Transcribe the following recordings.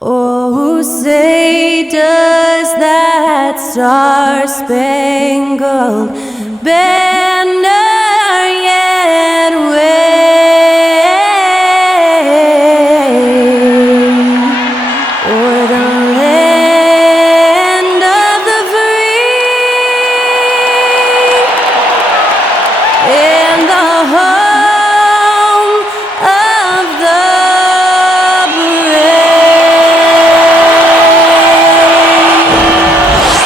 Oh, say does that star-spangled banner yet wave o'er the land of the free and the home of the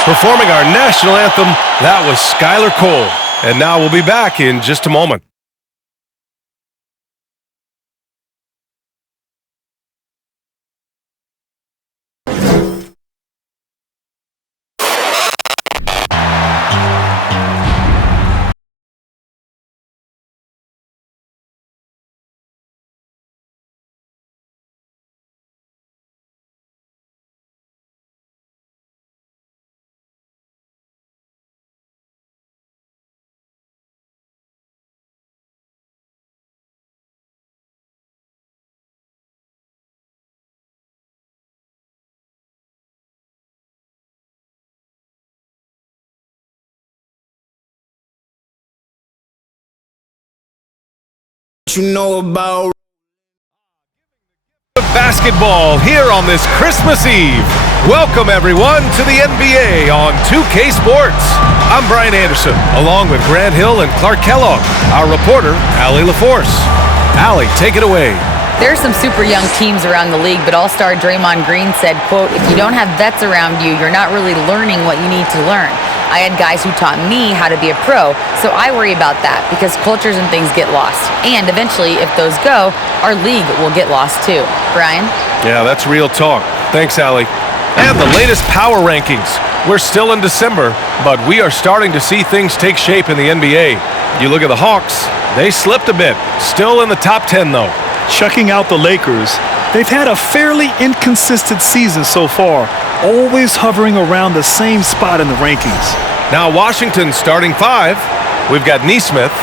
Performing our national anthem, that was Skylar Cole. And now we'll be back in just a moment. You know about basketball here on this Christmas Eve. Welcome everyone to the NBA on 2K Sports. I'm Brian Anderson, along with Grant Hill and Clark Kellogg, our reporter, Allie LaForce. Allie, take it away. There are some super young teams around the league, but All-Star Draymond Green said, quote, "If you don't have vets around you, you're not really learning what you need to learn. I had guys who taught me how to be a pro, so I worry about that because cultures and things get lost. And eventually, if those go, our league will get lost too." Brian? Yeah, that's real talk. Thanks, Allie. And the latest power rankings. We're still in December, but we are starting to see things take shape in the NBA. You look at the Hawks, they slipped a bit. Still in the top 10, though. Checking out the Lakers, they've had a fairly inconsistent season so far, always hovering around the same spot in the rankings. Now Washington's starting five. We've got Nesmith,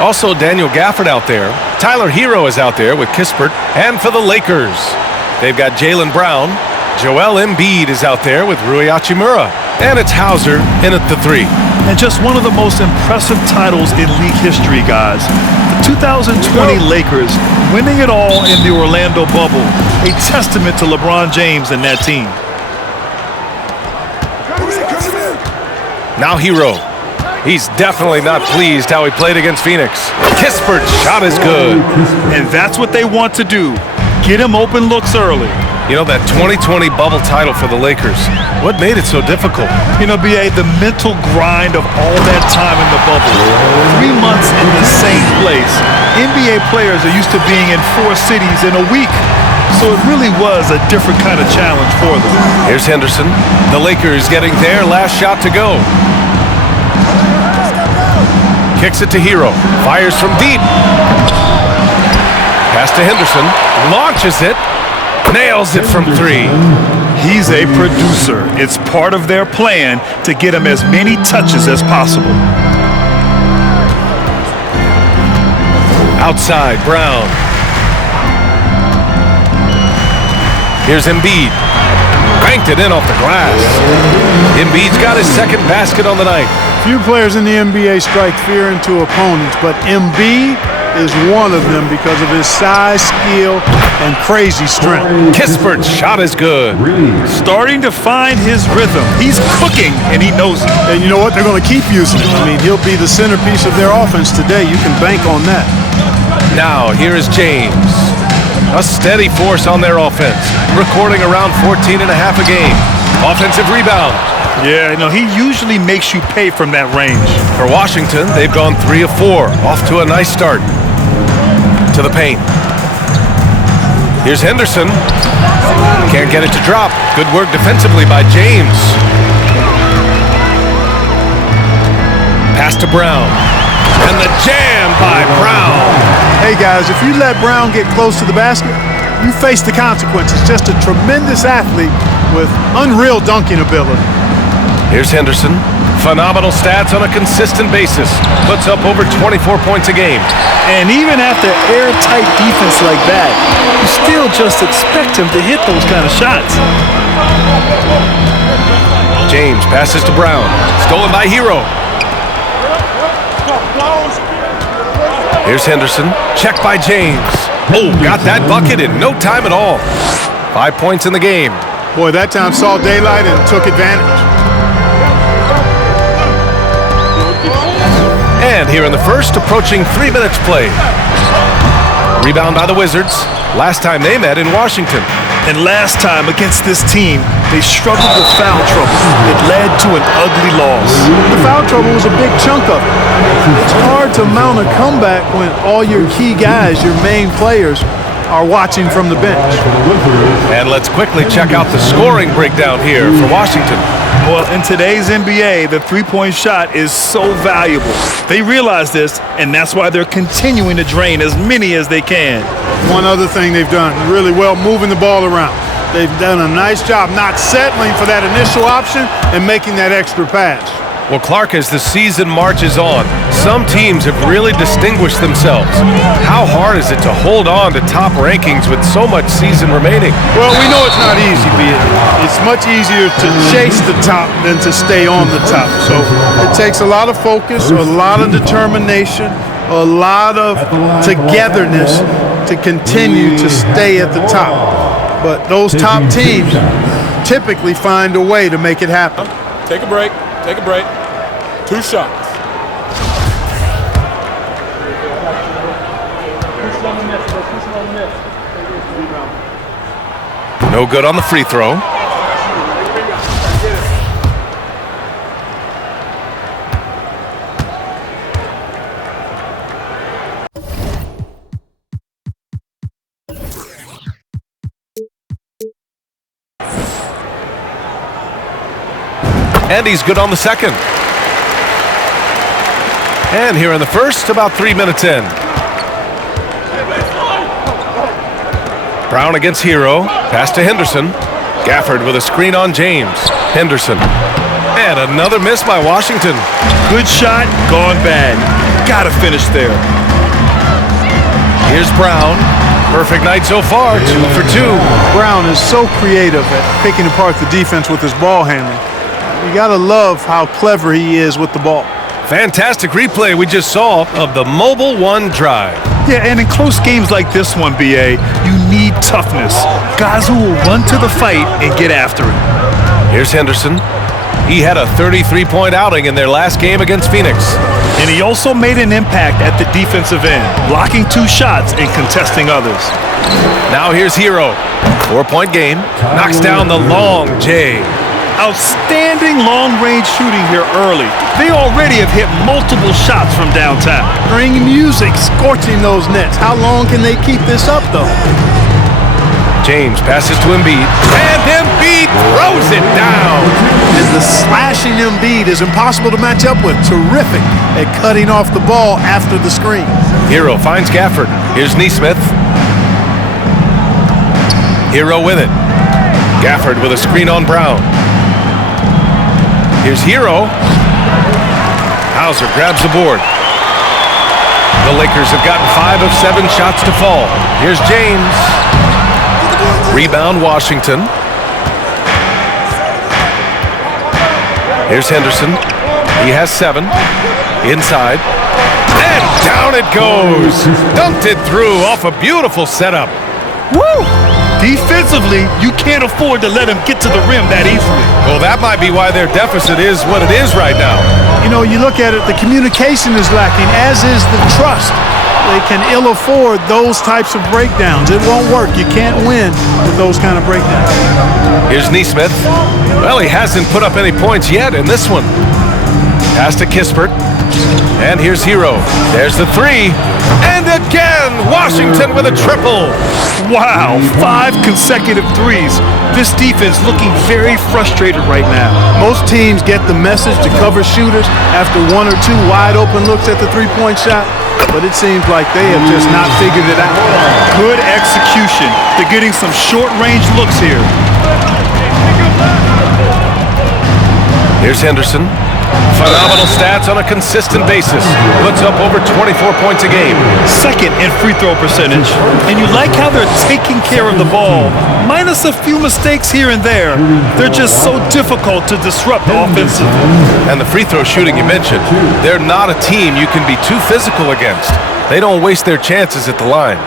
also Daniel Gafford out there. Tyler Hero is out there with Kispert. And for the Lakers, they've got Jaylen Brown. Joel Embiid is out there with Rui Hachimura. And it's Hauser in at the three. And just one of the most impressive titles in league history, guys. The 2020 Lakers winning it all in the Orlando bubble. A testament to LeBron James and that team. Now Hero. He's definitely not pleased how he played against Phoenix. Kispert's shot is good. And that's what they want to do. Get him open looks early. You know, that 2020 bubble title for the Lakers, what made it so difficult? You know, B.A., the mental grind of all that time in the bubble. 3 months in the same place. NBA players are used to being in 4 cities in a week. So it really was a different kind of challenge for them. Here's Henderson. The Lakers getting their last shot to go. Kicks it to Hero. Fires from deep. Pass to Henderson. Launches it. Nails it from three. He's a producer. It's part of their plan to get him as many touches as possible. Outside, Brown. Here's Embiid. Banked it in off the glass. Embiid's got his second basket on the night. Few players in the NBA strike fear into opponents, but Embiid is one of them because of his size, skill, and crazy strength. Kispert's shot is good. Starting to find his rhythm. He's cooking, and he knows it. And you know what? They're going to keep using him. I mean, he'll be the centerpiece of their offense today. You can bank on that. Now, here is James. A steady force on their offense, recording around 14 and a half a game. Offensive rebound. Yeah, no, he usually makes you pay from that range. For Washington, they've gone 3 of 4. Off to a nice start. To the paint. Here's Henderson. Can't get it to drop. Good work defensively by James. Pass to Brown. And the jam by Brown. Hey, guys, if you let Brown get close to the basket, you face the consequences. Just a tremendous athlete with unreal dunking ability. Here's Henderson. Phenomenal stats on a consistent basis. Puts up over 24 points a game. And even after airtight defense like that, you still just expect him to hit those kind of shots. James passes to Brown. Stolen by Hero. Here's Henderson. Checked by James. Oh, got that bucket in no time at all. 5 points in the game. Boy, that time saw daylight and took advantage. And here in the first, approaching 3 minutes played. Rebound by the Wizards. Last time they met in Washington. And last time against this team, they struggled with foul trouble. It led to an ugly loss. The foul trouble was a big chunk of it. It's hard to mount a comeback when all your key guys, your main players, are watching from the bench. And let's quickly check out the scoring breakdown here for Washington. Well, in today's NBA, the three-point shot is so valuable. They realize this, and that's why they're continuing to drain as many as they can. One other thing they've done really well, moving the ball around. They've done a nice job not settling for that initial option and making that extra pass. Well, Clark, as the season marches on, some teams have really distinguished themselves. How hard is it to hold on to top rankings with so much season remaining? Well, we know it's not easy, but it's much easier to chase the top than to stay on the top. So it takes a lot of focus, a lot of determination, a lot of togetherness to continue to stay at the top. But those top teams typically find a way to make it happen. Take a break. Take a break. 2 shots. No good on the free throw. And he's good on the second. And here in the first, about 3 minutes in. Brown against Hero. Pass to Henderson. Gafford with a screen on James. Henderson. And another miss by Washington. Good shot, gone bad. Gotta finish there. Here's Brown. Perfect night so far, 2 for 2. Brown is so creative at picking apart the defense with his ball handling. You gotta love how clever he is with the ball. Fantastic replay we just saw of the Mobile One drive. Yeah, and in close games like this one, BA, you need toughness. Guys who will run to the fight and get after it. Here's Henderson. He had a 33-point outing in their last game against Phoenix. And he also made an impact at the defensive end, blocking 2 shots and contesting others. Now here's Hero. 4-point game. Knocks down the long J. Outstanding long-range shooting here early. They already have hit multiple shots from downtown. Bring music, scorching those nets. How long can they keep this up, though? James passes to Embiid. And Embiid throws it down. And the slashing Embiid is impossible to match up with. Terrific at cutting off the ball after the screen. Hero finds Gafford. Here's Nesmith. Hero with it. Gafford with a screen on Brown. Here's Hero. Hauser grabs the board. The Lakers have gotten 5 of 7 shots to fall. Here's James. Rebound Washington. Here's Henderson. He has 7. Inside. And down it goes. Dunked it through off a beautiful setup. Woo! Defensively, you can't afford to let him get to the rim that easily. Well, that might be why their deficit is what it is right now. You know, you look at it, the communication is lacking, as is the trust. They can ill afford those types of breakdowns. It won't work. You can't win with those kind of breakdowns. Here's Nesmith. Well, he hasn't put up any points yet in this one. Pass to Kispert. And here's Hero. There's the 3. And again, Washington with a triple. Wow, 5 consecutive threes. This defense looking very frustrated right now. Most teams get the message to cover shooters after 1 or 2 wide open looks at the three-point shot, but it seems like they have just not figured it out. Good execution. They're getting some short-range looks here. Here's Henderson. Phenomenal stats on a consistent basis. Puts up over 24 points a game. Second in free throw percentage. And you like how they're taking care of the ball. Minus a few mistakes here and there. They're just so difficult to disrupt offensively. And the free throw shooting you mentioned, they're not a team you can be too physical against. They don't waste their chances at the line.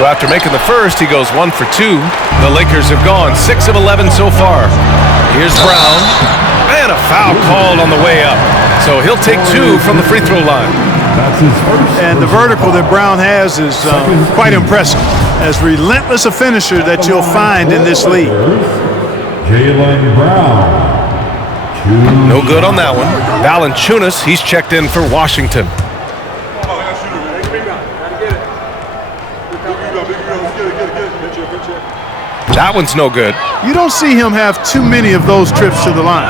So after making the first, he goes 1 for 2. The Lakers have gone 6 of 11 so far. Here's Brown. And a foul called on the way up. So he'll take 2 from the free throw line. And the vertical that Brown has is quite impressive. As relentless a finisher that you'll find in this league. Jaylen Brown. No good on that one. Valanciunas, he's checked in for Washington. That one's no good. You don't see him have too many of those trips to the line.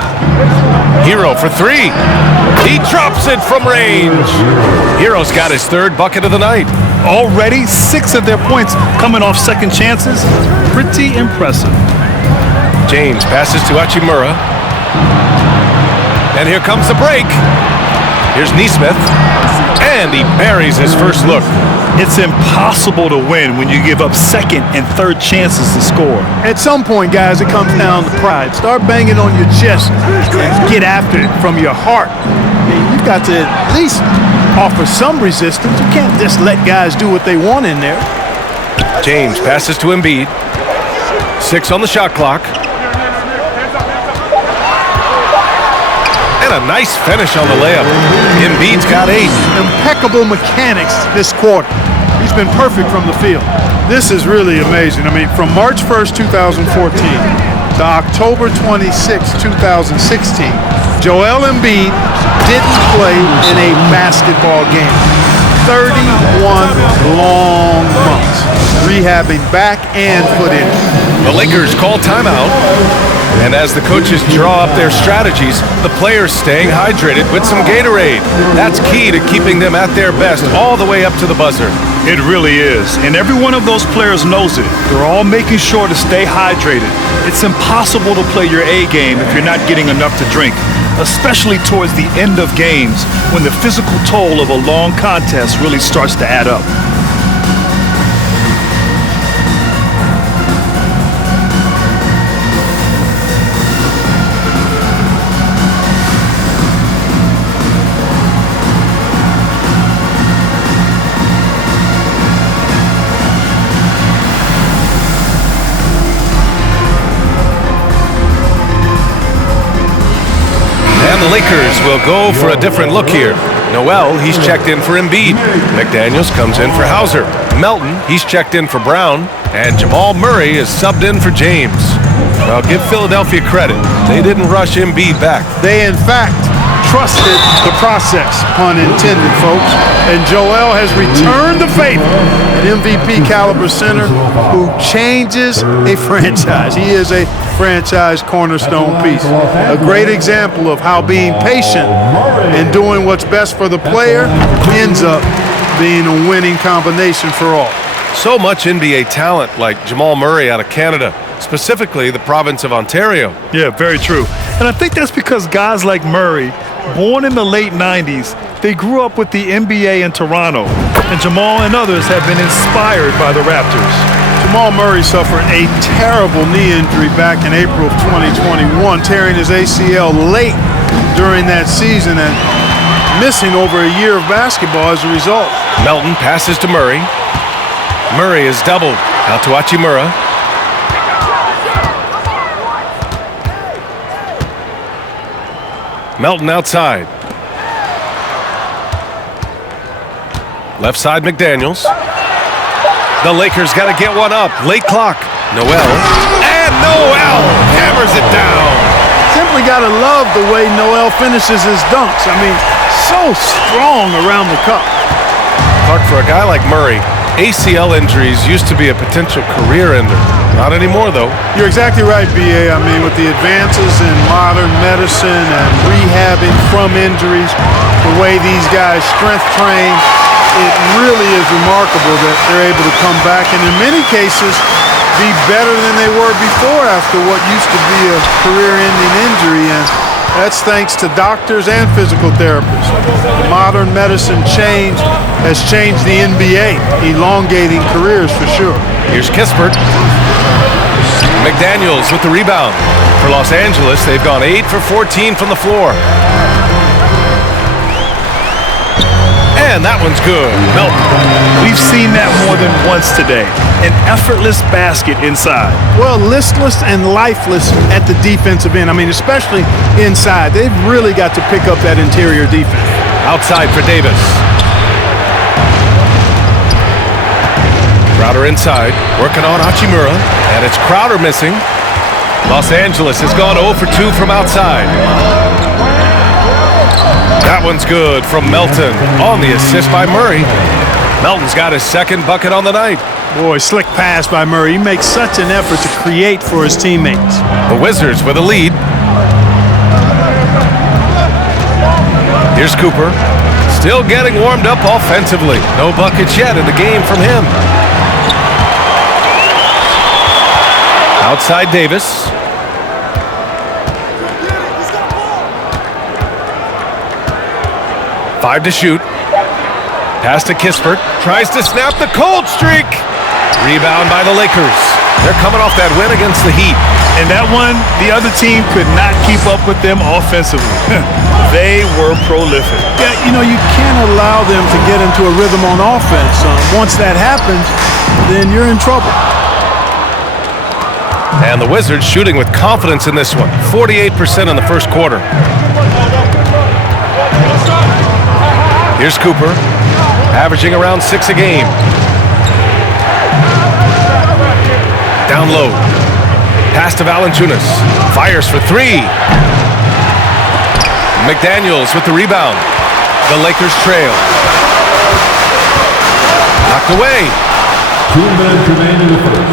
Hero for 3. He drops it from range. Hero's got his 3rd bucket of the night. Already 6 of their points coming off second chances. Pretty impressive. James passes to Hachimura. And here comes the break. Here's Nesmith. And he buries his first look. It's impossible to win when you give up second and third chances to score. At some point, guys, it comes down to pride. Start banging on your chest and get after it from your heart. You've got to at least offer some resistance. You can't just let guys do what they want in there. James passes to Embiid. 6 on the shot clock. And a nice finish on the layup. Embiid's got 8. Impeccable mechanics this quarter. He's been perfect from the field. This is really amazing. I mean, from March 1st, 2014 to October 26, 2016, Joel Embiid didn't play in a basketball game. 31 long months rehabbing back and foot injury. The Lakers call timeout. And as the coaches draw up their strategies, the players staying hydrated with some Gatorade. That's key to keeping them at their best all the way up to the buzzer. It really is. And every one of those players knows it. They're all making sure to stay hydrated. It's impossible to play your A game if you're not getting enough to drink, especially towards the end of games when the physical toll of a long contest really starts to add up. The Lakers will go for a different look here. Noel, he's checked in for Embiid. McDaniels comes in for Hauser. Melton, he's checked in for Brown. And Jamal Murray is subbed in for James. Well, give Philadelphia credit. They didn't rush Embiid back. They, in fact, trusted the process, pun intended, folks. And Joel has returned the favor. An MVP caliber center who changes a franchise. He is a franchise cornerstone piece. A great example of how being patient and doing what's best for the player ends up being a winning combination for all. So much NBA talent like Jamal Murray out of Canada, specifically the province of Ontario. Yeah, very true. And I think that's because guys like Murray, born in the late 90s, they grew up with the NBA in Toronto. And Jamal and others have been inspired by the Raptors. Jamal Murray suffered a terrible knee injury back in April of 2021, tearing his ACL late during that season and missing over a year of basketball as a result. Melton passes to Murray. Murray is doubled. Out to Hachimura. Melton outside. Left side McDaniels. The Lakers got to get one up. Late clock. Noel. And Noel hammers it down. Simply got to love the way Noel finishes his dunks. I mean, so strong around the cup. Clark, for a guy like Murray, ACL injuries used to be a potential career ender. Not anymore, though. You're exactly right, B.A. I mean, with the advances in modern medicine and rehabbing from injuries, the way these guys strength train, it really is remarkable that they're able to come back and in many cases be better than they were before after what used to be a career-ending injury. And that's thanks to doctors and physical therapists. The modern medicine change has changed the NBA, elongating careers for sure. Here's Kispert. McDaniels with the rebound. For Los Angeles, they've gone 8 for 14 from the floor. And that one's good. Melton. We've seen that more than once today. An effortless basket inside. Well, listless and lifeless at the defensive end. I mean, especially inside. They've really got to pick up that interior defense. Outside for Davis. Crowder inside, working on Hachimura, and it's Crowder missing. Los Angeles has gone 0 for 2 from outside. That one's good from Melton on the assist by Murray. Melton's got his second bucket on the night. Boy, slick pass by Murray. He makes such an effort to create for his teammates. The Wizards with a lead. Here's Cooper, still getting warmed up offensively. No buckets yet in the game from him. Outside Davis. Five to shoot. Pass to Kispert. Tries to snap the cold streak. Rebound by the Lakers. They're coming off that win against the Heat. And that one, the other team could not keep up with them offensively. They were prolific. Yeah, you know, you can't allow them to get into a rhythm on offense. Once that happens, then you're in trouble. And the Wizards shooting with confidence in this one. 48% in the first quarter. Here's Cooper, averaging around 6 a game. Down low. Pass to Valanciunas. Fires for 3. McDaniels with the rebound. The Lakers trail. Knocked away. 2 minutes remain in the first.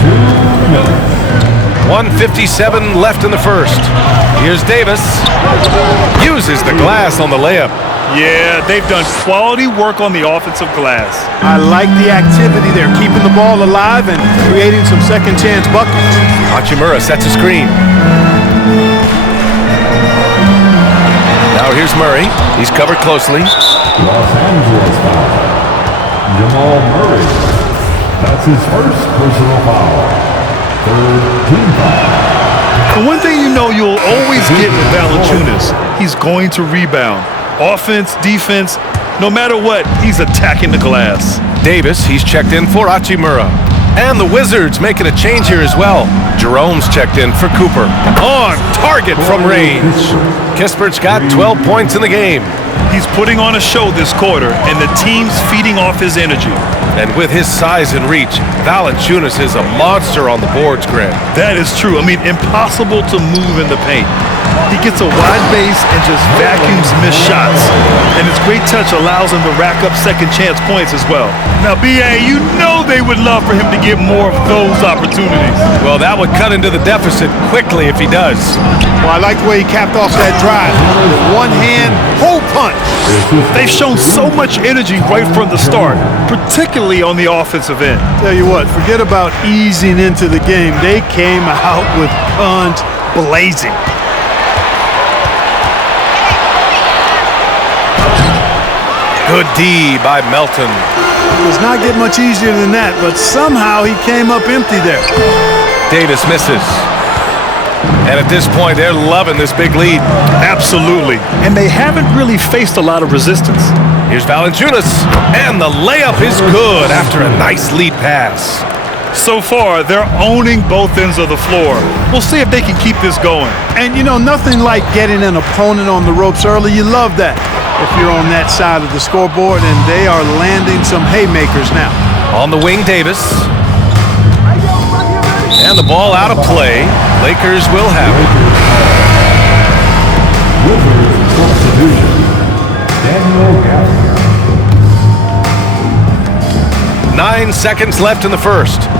2 minutes. 1:57 left in the first. Here's Davis. Uses the glass on the layup. Yeah, they've done quality work on the offensive glass. I like the activity there, keeping the ball alive and creating some second chance buckets. Hachimura sets a screen. Now here's Murray. He's covered closely. Los Angeles foul. Jamal Murray. That's his first personal foul. Third team foul. The one thing you know you'll always get with Valanciunas, he's going to rebound. Offense, defense, no matter what, he's attacking the glass. Davis, he's checked in for Hachimura. And the Wizards making a change here as well. Jerome's checked in for Cooper. On target from range. Kispert's got 12 points in the game. He's putting on a show this quarter, and the team's feeding off his energy. And with his size and reach, Valanciunas is a monster on the boards, Grant. That is true. I mean, impossible to move in the paint. He gets a wide base and just vacuums missed shots. And his great touch allows him to rack up second chance points as well. Now, B.A., you know they would love for him to get more of those opportunities. Well, that would cut into the deficit quickly if he does. Well, I like the way he capped off that drive. One hand, whole punch. They've shown so much energy right from the start, particularly on the offensive end. Tell you what, forget about easing into the game. They came out with guns blazing. Good D by Melton. It does not get much easier than that, but somehow he came up empty there. Davis misses. And at this point, they're loving this big lead. Absolutely. And they haven't really faced a lot of resistance. Here's Valanciunas. And the layup is good after a nice lead pass. So far, they're owning both ends of the floor. We'll see if they can keep this going. And you know, nothing like getting an opponent on the ropes early. You love that if you're on that side of the scoreboard, and they are landing some haymakers now. On the wing, Davis. And the ball out of play. Lakers will have it. Wizards substitution. Daniel Gafford. 9 seconds left in the first.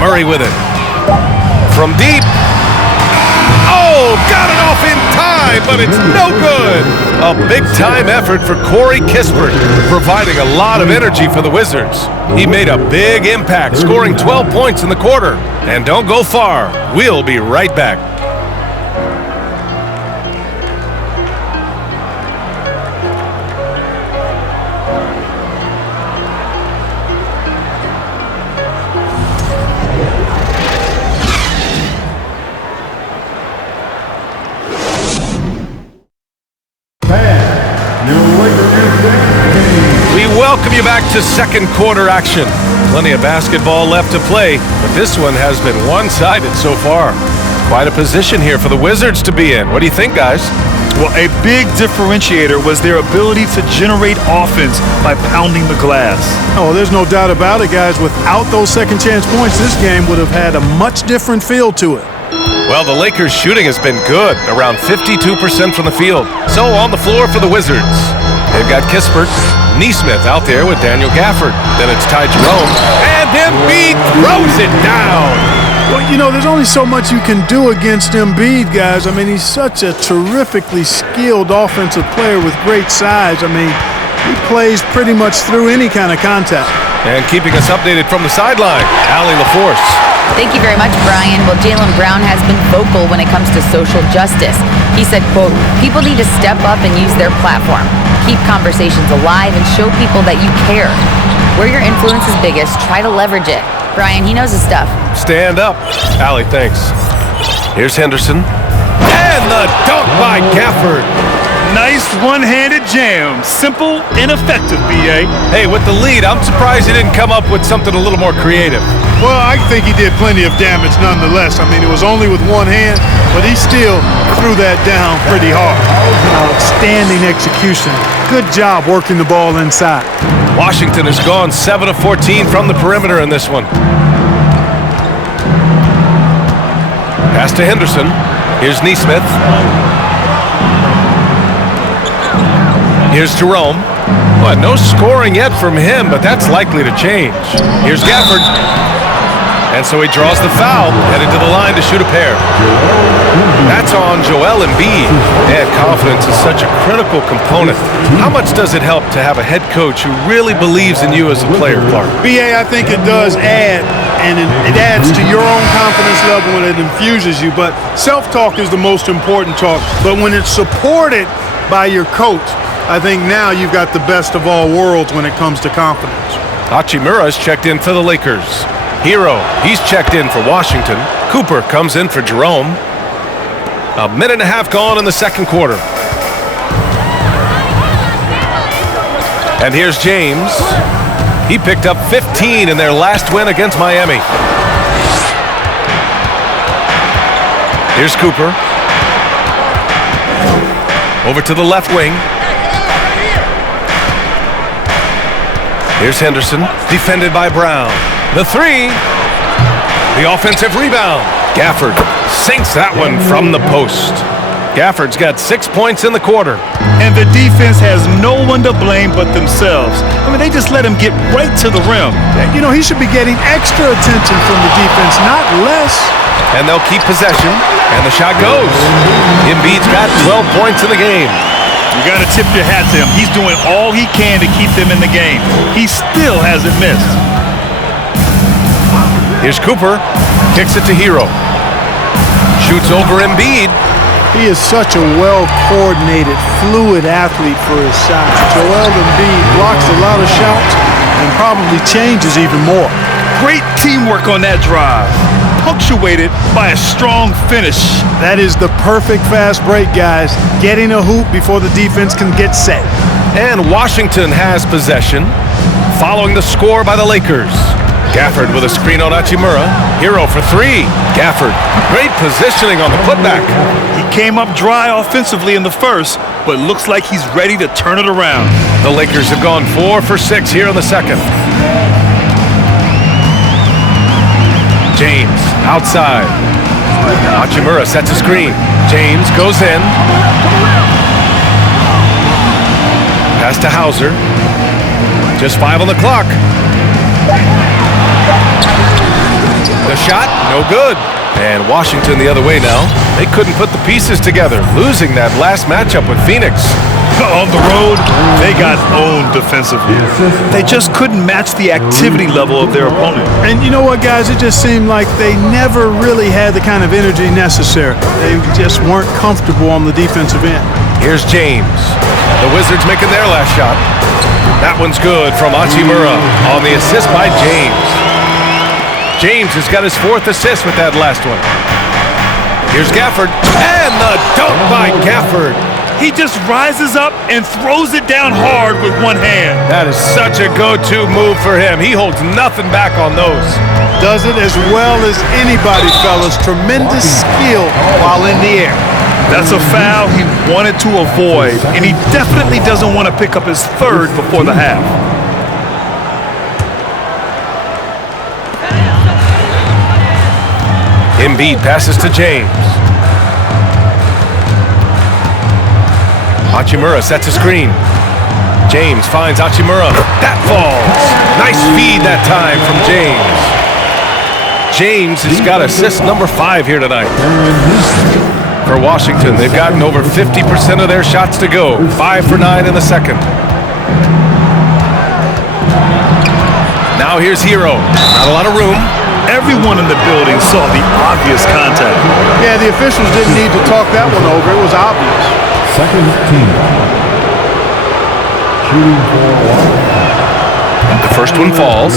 Murray with it. From deep. Oh, got it off in but it's no good. A big-time effort for Corey Kispert, providing a lot of energy for the Wizards. He made a big impact, scoring 12 points in the quarter. And don't go far. We'll be right back. We welcome you back to second quarter action. Plenty of basketball left to play, but this one has been one-sided so far. Quite a position here for the Wizards to be in. What do you think, guys? Well, a big differentiator was their ability to generate offense by pounding the glass. Oh, there's no doubt about it, guys. Without those second chance points, this game would have had a much different feel to it. Well, the Lakers' shooting has been good, around 52% from the field. So on the floor for the Wizards, they've got Kispert, NeSmith out there with Daniel Gafford. Then it's Ty Jerome, and Embiid throws it down. Well, you know, there's only so much you can do against Embiid, guys. I mean, he's such a terrifically skilled offensive player with great size. I mean, he plays pretty much through any kind of contact. And keeping us updated from the sideline, Allie LaForce. Thank you very much, Brian. Well, Jaylen Brown has been vocal when it comes to social justice. He said, quote, "People need to step up and use their platform. Keep conversations alive and show people that you care. Where your influence is biggest, try to leverage it." Brian, he knows his stuff. Stand up. Allie, thanks. Here's Henderson. And the dunk by Gafford. Nice one-handed jam. Simple and effective, B.A. Hey, with the lead, I'm surprised he didn't come up with something a little more creative. Well, I think he did plenty of damage nonetheless. I mean, it was only with one hand, but he still threw that down pretty hard. Outstanding execution. Good job working the ball inside. Washington has gone 7 of 14 from the perimeter in this one. Pass to Henderson. Here's NeSmith. Here's Jerome. Well, no scoring yet from him, but that's likely to change. Here's Gafford. And so he draws the foul, headed to the line to shoot a pair. That's on Joel Embiid. And confidence is such a critical component. How much does it help to have a head coach who really believes in you as a player, Clark? BA, I think it does add, and it adds to your own confidence level when it infuses you. But self-talk is the most important talk. But when it's supported by your coach, I think now you've got the best of all worlds when it comes to confidence. Hachimura's checked in for the Lakers. Hero, he's checked in for Washington. Cooper comes in for Jerome. A minute and a half gone in the second quarter. And here's James. He picked up 15 in their last win against Miami. Here's Cooper. Over to the left wing. Here's Henderson, defended by Brown. The three. The offensive rebound. Gafford sinks that one from the post. Gafford's got 6 points in the quarter. And the defense has no one to blame but themselves. I mean, they just let him get right to the rim. You know, he should be getting extra attention from the defense, not less. And they'll keep possession, and the shot goes. Embiid's got 12 points in the game. You got to tip your hat to him. He's doing all he can to keep them in the game. He still hasn't missed. Here's Cooper, kicks it to Hero. Shoots over Embiid. He is such a well-coordinated, fluid athlete for his size. Joel Embiid blocks a lot of shots and probably changes even more. Great teamwork on that drive, punctuated by a strong finish. That is the perfect fast break, guys. Getting a hoop before the defense can get set. And Washington has possession, following the score by the Lakers. Gafford with a screen on Hachimura. Hero for three. Gafford, great positioning on the putback. He came up dry offensively in the first, but looks like he's ready to turn it around. The Lakers have gone 4 for 6 here in the second. James, outside. Hachimura sets a screen. James goes in. Pass to Hauser. Just 5 on the clock. The shot, no good. And Washington the other way now. They couldn't put the pieces together, losing that last matchup with Phoenix. On the road, they got owned defensively. They just couldn't match the activity level of their opponent. And you know what, guys? It just seemed like they never really had the kind of energy necessary. They just weren't comfortable on the defensive end. Here's James. The Wizards making their last shot. That one's good from Hachimura on the assist by James. James has got his 4th assist with that last one. Here's Gafford, and the dunk by Gafford. He just rises up and throws it down hard with one hand. That is such a go-to move for him. He holds nothing back on those. Does it as well as anybody, fellas. Tremendous skill while in the air. That's a foul he wanted to avoid, and he definitely doesn't want to pick up his 3rd before the half. Embiid passes to James. Hachimura sets a screen. James finds Hachimura. That falls. Nice feed that time from James. James has got assist number 5 here tonight. For Washington, they've gotten over 50% of their shots to go. 5 for 9 in the second. Now here's Hero. Not a lot of room. Everyone in the building saw the obvious contact. Yeah, the officials didn't need to talk that one over. It was obvious. Second team. Shooting for Washington. The first one falls.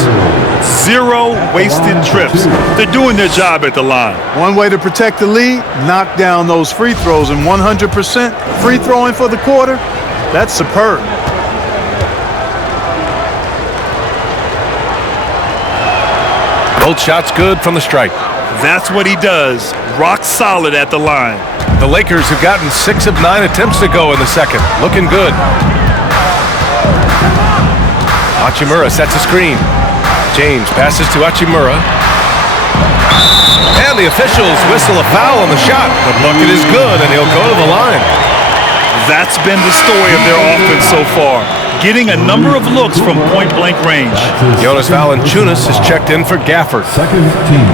0 wasted trips. They're doing their job at the line. One way to protect the lead, knock down those free throws, and 100% free throwing for the quarter, that's superb. Both shots good from the stripe. That's what he does. Rock solid at the line. The Lakers have gotten 6 of 9 attempts to go in the second. Looking good. Hachimura sets a screen. James passes to Hachimura. And the officials whistle a foul on the shot. The bucket is good, and he'll go to the line. That's been the story of their offense so far. Getting a number of looks from point-blank range. Jonas Valanciunas is checked in for Gafford. Second team.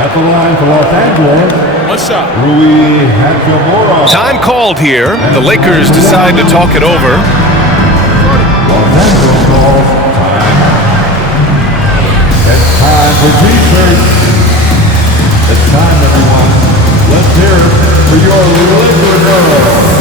At the line for Los Angeles. One shot. Rui Hachimura. Time called here. The Lakers decide to talk it over. Los Angeles calls time. It's time for research. It's time, everyone. Let's hear it for your Laker girls.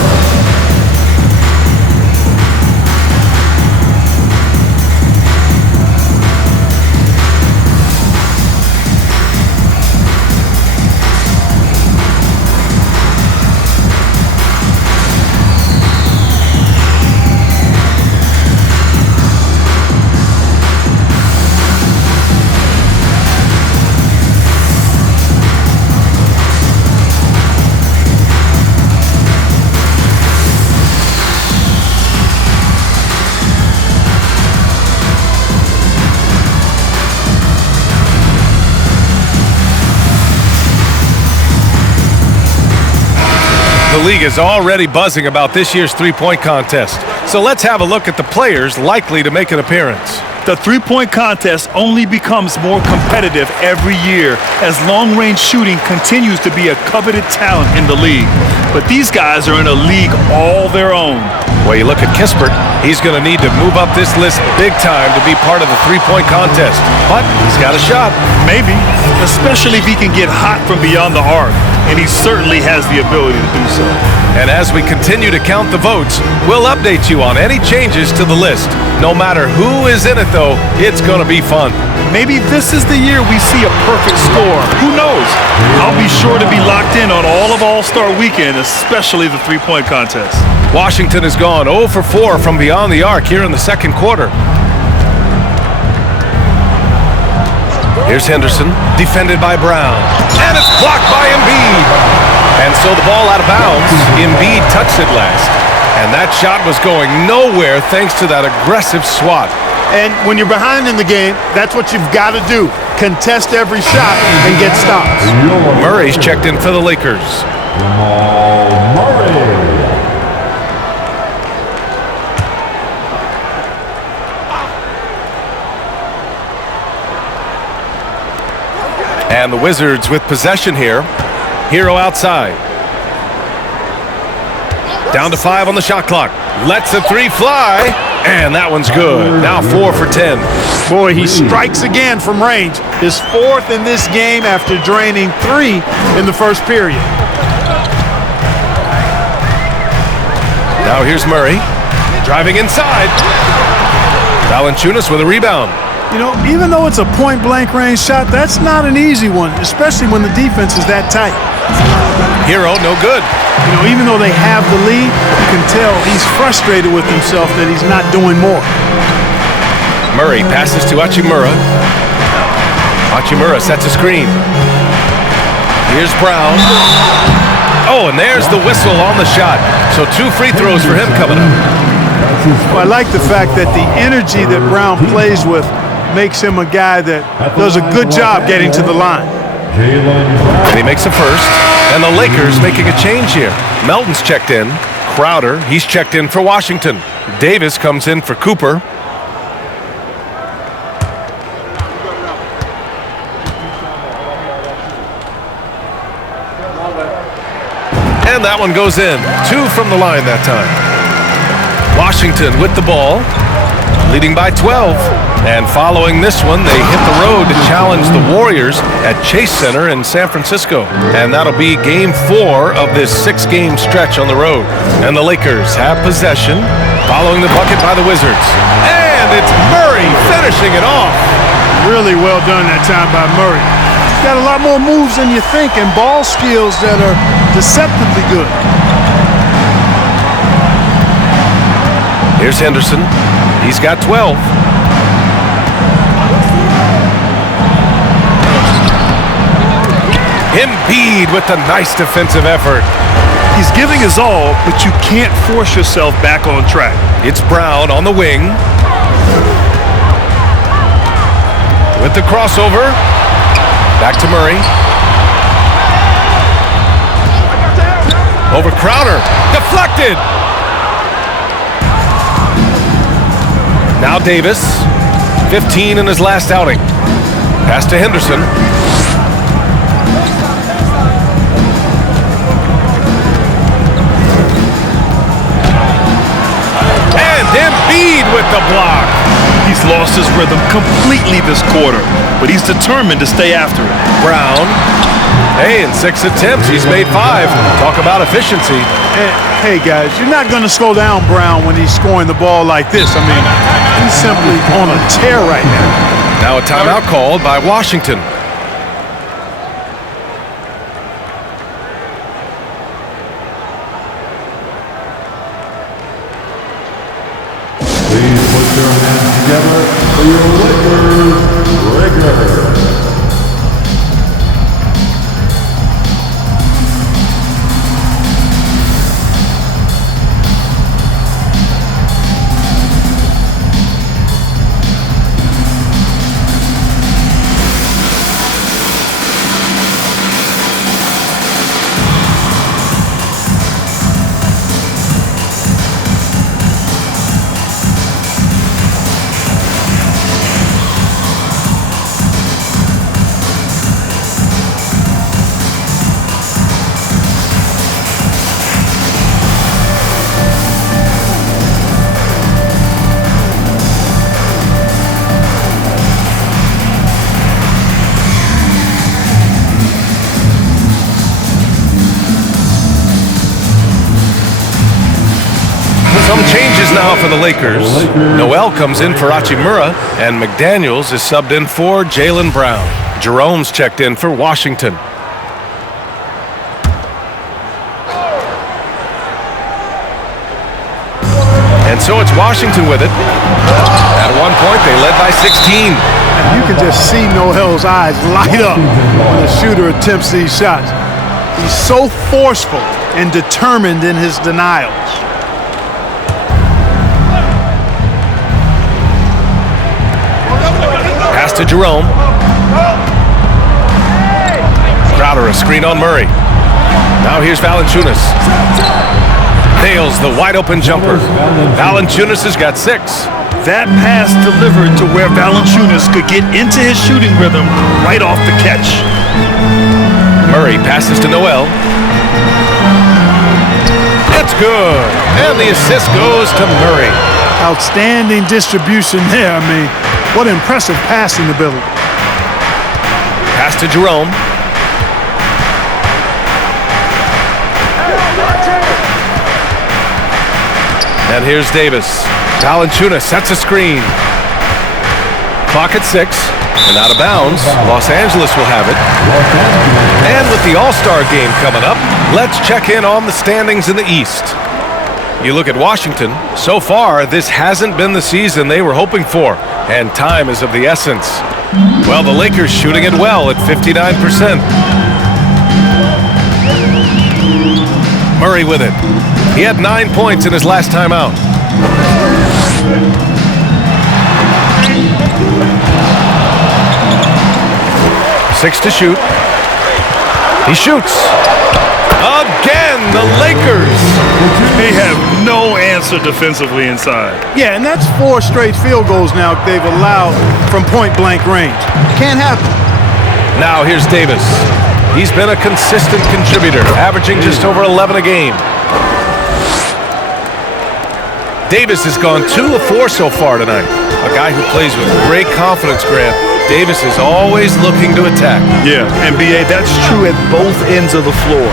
The league is already buzzing about this year's three-point contest. So let's have a look at the players likely to make an appearance. The three-point contest only becomes more competitive every year as long-range shooting continues to be a coveted talent in the league. But these guys are in a league all their own. Well, you look at Kispert, he's going to need to move up this list big time to be part of the three-point contest. But he's got a shot. Maybe, especially if he can get hot from beyond the arc. And he certainly has the ability to do so. And as we continue to count the votes, we'll update you on any changes to the list. No matter who is in it, though, it's going to be fun. Maybe this is the year we see a perfect score. Who knows? I'll be sure to be locked in on all of All-Star Weekend, especially the three-point contest. Washington has gone 0 for 4 from beyond the arc here in the second quarter. Here's Henderson, defended by Brown. And it's blocked by Embiid. And so the ball out of bounds. Embiid touched it last. And that shot was going nowhere thanks to that aggressive swat. And when you're behind in the game, that's what you've got to do. Contest every shot and get stops. Murray's checked in for the Lakers. Jamal Murray. And the Wizards with possession here. Hero outside. Down to 5 on the shot clock. Lets a 3 fly, and that one's good. Now 4 for 10. Boy, he strikes again from range. His 4th in this game after draining 3 in the first period. Now here's Murray, driving inside. Valanciunas with a rebound. You know, even though it's a point-blank range shot, that's not an easy one, especially when the defense is that tight. Hero, no good. You know, even though they have the lead, you can tell he's frustrated with himself that he's not doing more. Murray passes to Hachimura. Hachimura sets a screen. Here's Brown. Oh, and there's the whistle on the shot. So 2 free throws for him coming up. Well, I like the fact that the energy that Brown plays with makes him a guy that does a good job getting to the line. And he makes a first. And the Lakers making a change here. Melton's checked in. Crowder, he's checked in for Washington. Davis comes in for Cooper. And that one goes in. 2 from the line that time. Washington with the ball, leading by 12. And following this one, they hit the road to challenge the Warriors at Chase Center in San Francisco. And that'll be game 4 of this 6-game stretch on the road. And the Lakers have possession, following the bucket by the Wizards. And it's Murray finishing it off. Really well done that time by Murray. He's got a lot more moves than you think and ball skills that are deceptively good. Here's Henderson. He's got 12. Embiid with the nice defensive effort. He's giving his all, but you can't force yourself back on track. It's Brown on the wing. With the crossover. Back to Murray. Over Crowder. Deflected. Now Davis. 15 in his last outing. Pass to Henderson. Embiid with the block. He's lost his rhythm completely this quarter, but he's determined to stay after it. Brown. Hey, in 6 attempts, he's made 5. Talk about efficiency. Hey, guys, you're not going to slow down Brown when he's scoring the ball like this. I mean, he's simply on a tear right now. Now a timeout called by Washington. Please put your hands together for your Lakers. Some changes now for the Lakers. Noel comes in for Hachimura, and McDaniels is subbed in for Jaylen Brown. Jerome's checked in for Washington. And so it's Washington with it. At one point, they led by 16. And you can just see Noel's eyes light up when the shooter attempts these shots. He's so forceful and determined in his denials. Pass to Jerome. Crowder, a screen on Murray. Now here's Valanciunas. Nails the wide open jumper. Valanciunas has got 6. That pass delivered to where Valanciunas could get into his shooting rhythm right off the catch. Murray passes to Noel. It's good. And the assist goes to Murray. Outstanding distribution there. I mean, what impressive passing ability. Pass to Jerome. And here's Davis. Valanciunas sets a screen. Clock at 6. And out of bounds. Los Angeles will have it. And with the All-Star game coming up, let's check in on the standings in the East. You look at Washington. So far, this hasn't been the season they were hoping for. And time is of the essence. Well, the Lakers shooting it well at 59%. Murray with it. He had 9 points in his last time out. Six to shoot. He shoots. Again, the Lakers. They have no answer defensively inside. Yeah, and that's 4 straight field goals now they've allowed from point-blank range. Can't happen. Now here's Davis. He's been a consistent contributor, averaging just over 11 a game. Davis has gone 2 of 4 so far tonight. A guy who plays with great confidence, Grant. Davis is always looking to attack. Yeah, and B.A., that's true at both ends of the floor.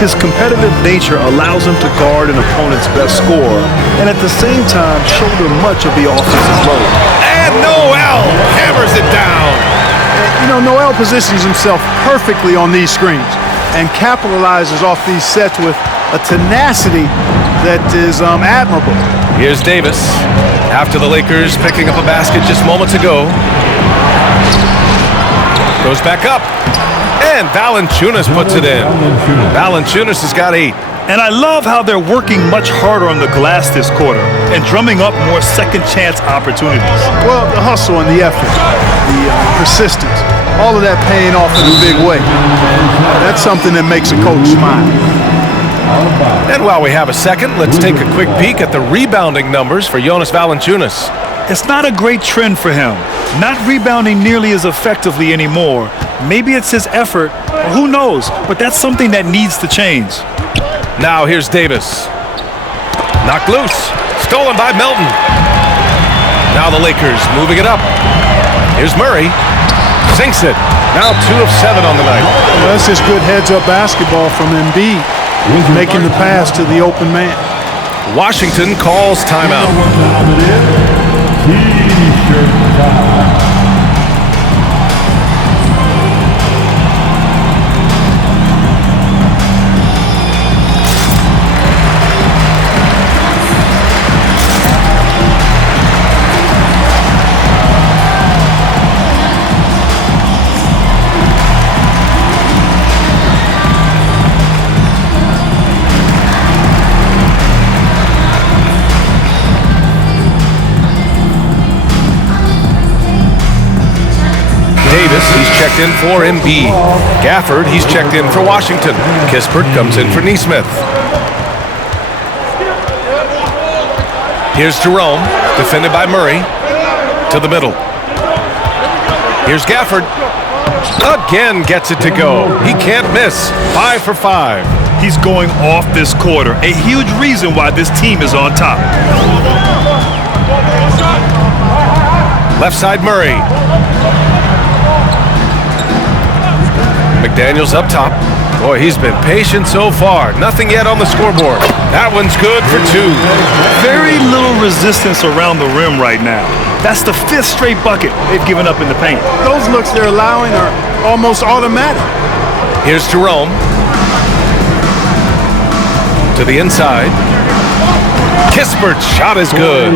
His competitive nature allows him to guard an opponent's best scorer and at the same time shoulder much of the offensive load. And Noel hammers it down. You know, Noel positions himself perfectly on these screens and capitalizes off these sets with a tenacity that is admirable. Here's Davis. After the Lakers picking up a basket just moments ago. Goes back up. And Valanciunas puts it in. Valanciunas has got 8. And I love how they're working much harder on the glass this quarter and drumming up more second chance opportunities. Well, the hustle and the effort, the persistence, all of that paying off in a big way. That's something that makes a coach smile. And while we have a second, let's take a quick peek at the rebounding numbers for Jonas Valanciunas. It's not a great trend for him. Not rebounding nearly as effectively anymore. Maybe it's his effort, or who knows, but that's something that needs to change. Now here's Davis. Knocked loose. Stolen by Melton. Now the Lakers moving it up. Here's Murray. Sinks it. Now 2 of 7 on the night. Well, that's just good heads-up basketball from Embiid, making the pass to the open man. Washington calls timeout. T-shirt time. He's checked in for Embiid. Gafford, he's checked in for Washington. Kispert comes in for Nesmith. Here's Jerome, defended by Murray. To the middle. Here's Gafford. Again gets it to go. He can't miss. 5 for 5. He's going off this quarter. A huge reason why this team is on top. Left side Murray. McDaniels up top. Boy, he's been patient so far. Nothing yet on the scoreboard. That one's good for 2. Very little resistance around the rim right now. That's the 5th straight bucket they've given up in the paint. Those looks they're allowing are almost automatic. Here's Jerome. To the inside. Kispert's shot is good.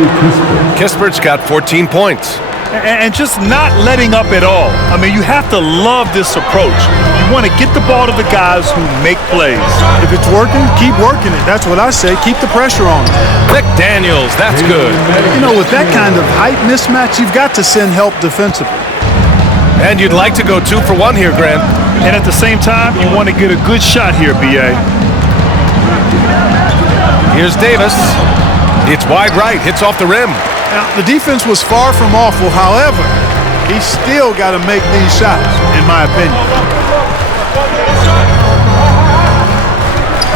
Kispert's got 14 points. And just not letting up at all. I mean, you have to love this approach. You want to get the ball to the guys who make plays. If it's working, keep working it. That's what I say. Keep the pressure on. McDaniels, that's good. You know, with that kind of height mismatch, you've got to send help defensively. And you'd like to go 2 for 1 here, Grant. And at the same time, you want to get a good shot here, B.A. Here's Davis. It's wide right, hits off the rim. Now, the defense was far from awful. However, He's still got to make these shots, in my opinion.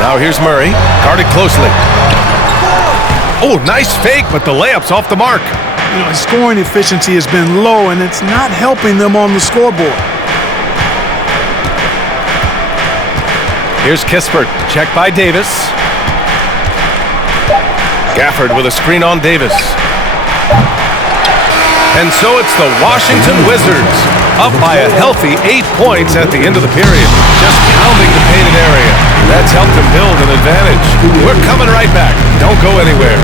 Now here's Murray, guarded closely. Oh, nice fake, but the layup's off the mark. You know, his scoring efficiency has been low, and it's not helping them on the scoreboard. Here's Kispert, checked by Davis. Gafford with a screen on Davis. And so it's the Washington Wizards, up by a healthy 8 points at the end of the period, just pounding the painted area. That's helped them build an advantage. We're coming right back. Don't go anywhere.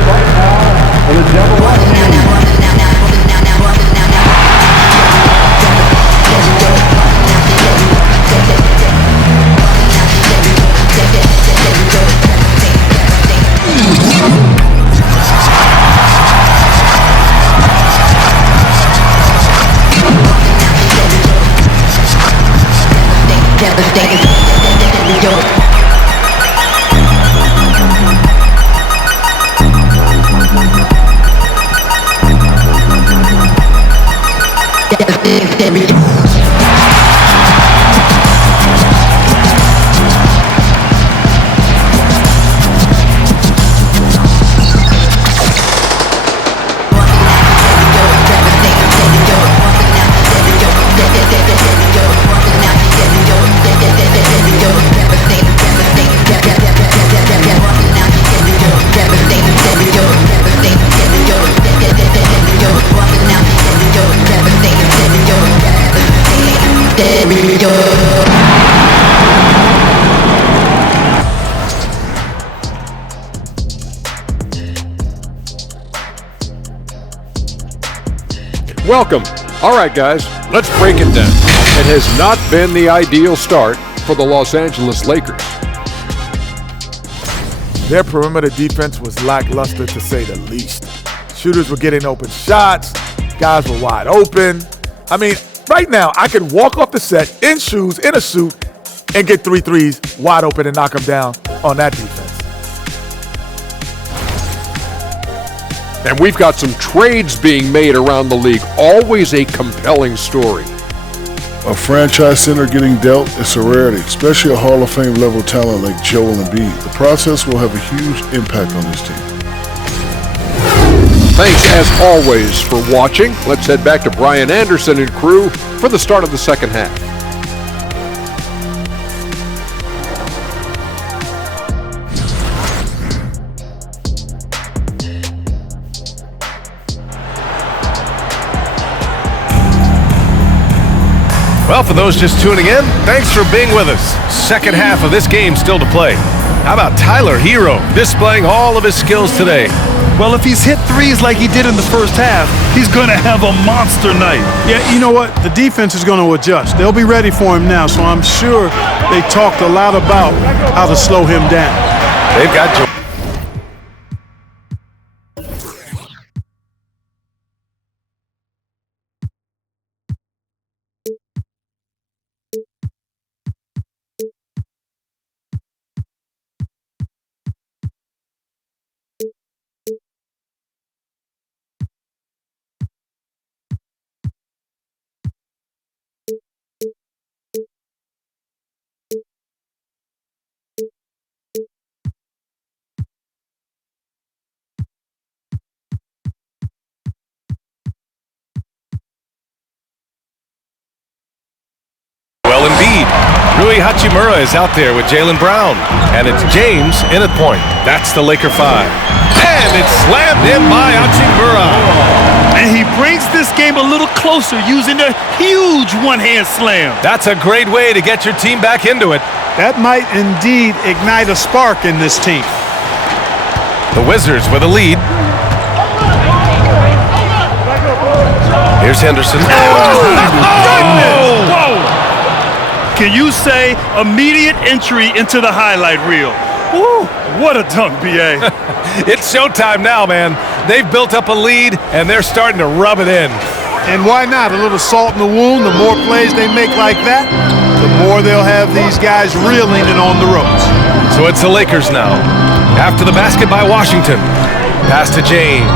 Welcome. All right, guys, let's break it down. It has not been the ideal start for the Los Angeles Lakers. Their perimeter defense was lackluster, to say the least. Shooters were getting open shots. Guys were wide open. I mean, right now, I could walk off the set in shoes, in a suit, and get 3 threes wide open and knock them down on that defense. And we've got some trades being made around the league. Always a compelling story. A franchise center getting dealt is a rarity, especially a Hall of Fame level talent like Joel Embiid. The process will have a huge impact on this team. Thanks as always for watching. Let's head back to Brian Anderson and crew for the start of the second half. Well, for those just tuning in, thanks for being with us. Second half of this game still to play. How about Tyler Hero displaying all of his skills today? Well, if he's hit threes like he did in the first half, he's going to have a monster night. Yeah, you know what? The defense is going to adjust. They'll be ready for him now, so I'm sure they talked a lot about how to slow him down. They've got Joe. Embiid. Rui Hachimura is out there with Jaylen Brown. And it's James in at point. That's the Laker 5. And it's slammed in by Hachimura. And he brings this game a little closer using a huge one-hand slam. That's a great way to get your team back into it. That might indeed ignite a spark in this team. The Wizards with a lead. Here's Henderson. Whoa! Can you say immediate entry into the highlight reel? Woo, what a dunk, B.A. It's showtime now, man. They've built up a lead, and they're starting to rub it in. And why not? A little salt in the wound. The more plays they make like that, the more they'll have these guys reeling and on the ropes. So it's the Lakers now. After the basket by Washington. Pass to James.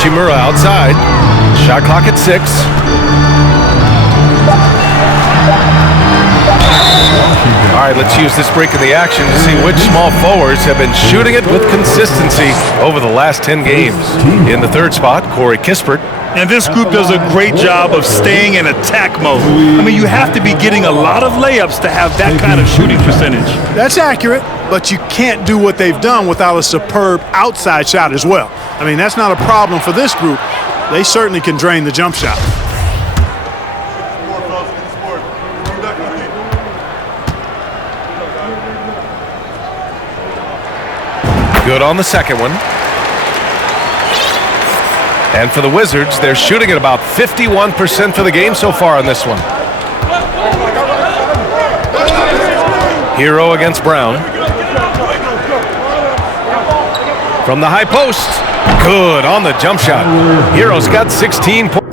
Hachimura outside. Shot clock at 6. All right, let's use this break in the action to see which small forwards have been shooting it with consistency over the last 10 games. In the third spot, Corey Kispert. And this group does a great job of staying in attack mode. I mean, you have to be getting a lot of layups to have that kind of shooting percentage. That's accurate, but you can't do what they've done without a superb outside shot as well. I mean, that's not a problem for this group. They certainly can drain the jump shot. Good on the second one. And for the Wizards, they're shooting at about 51% for the game so far on this one. Hero against Brown. From the high post. Good on the jump shot. Hero's got 16 points.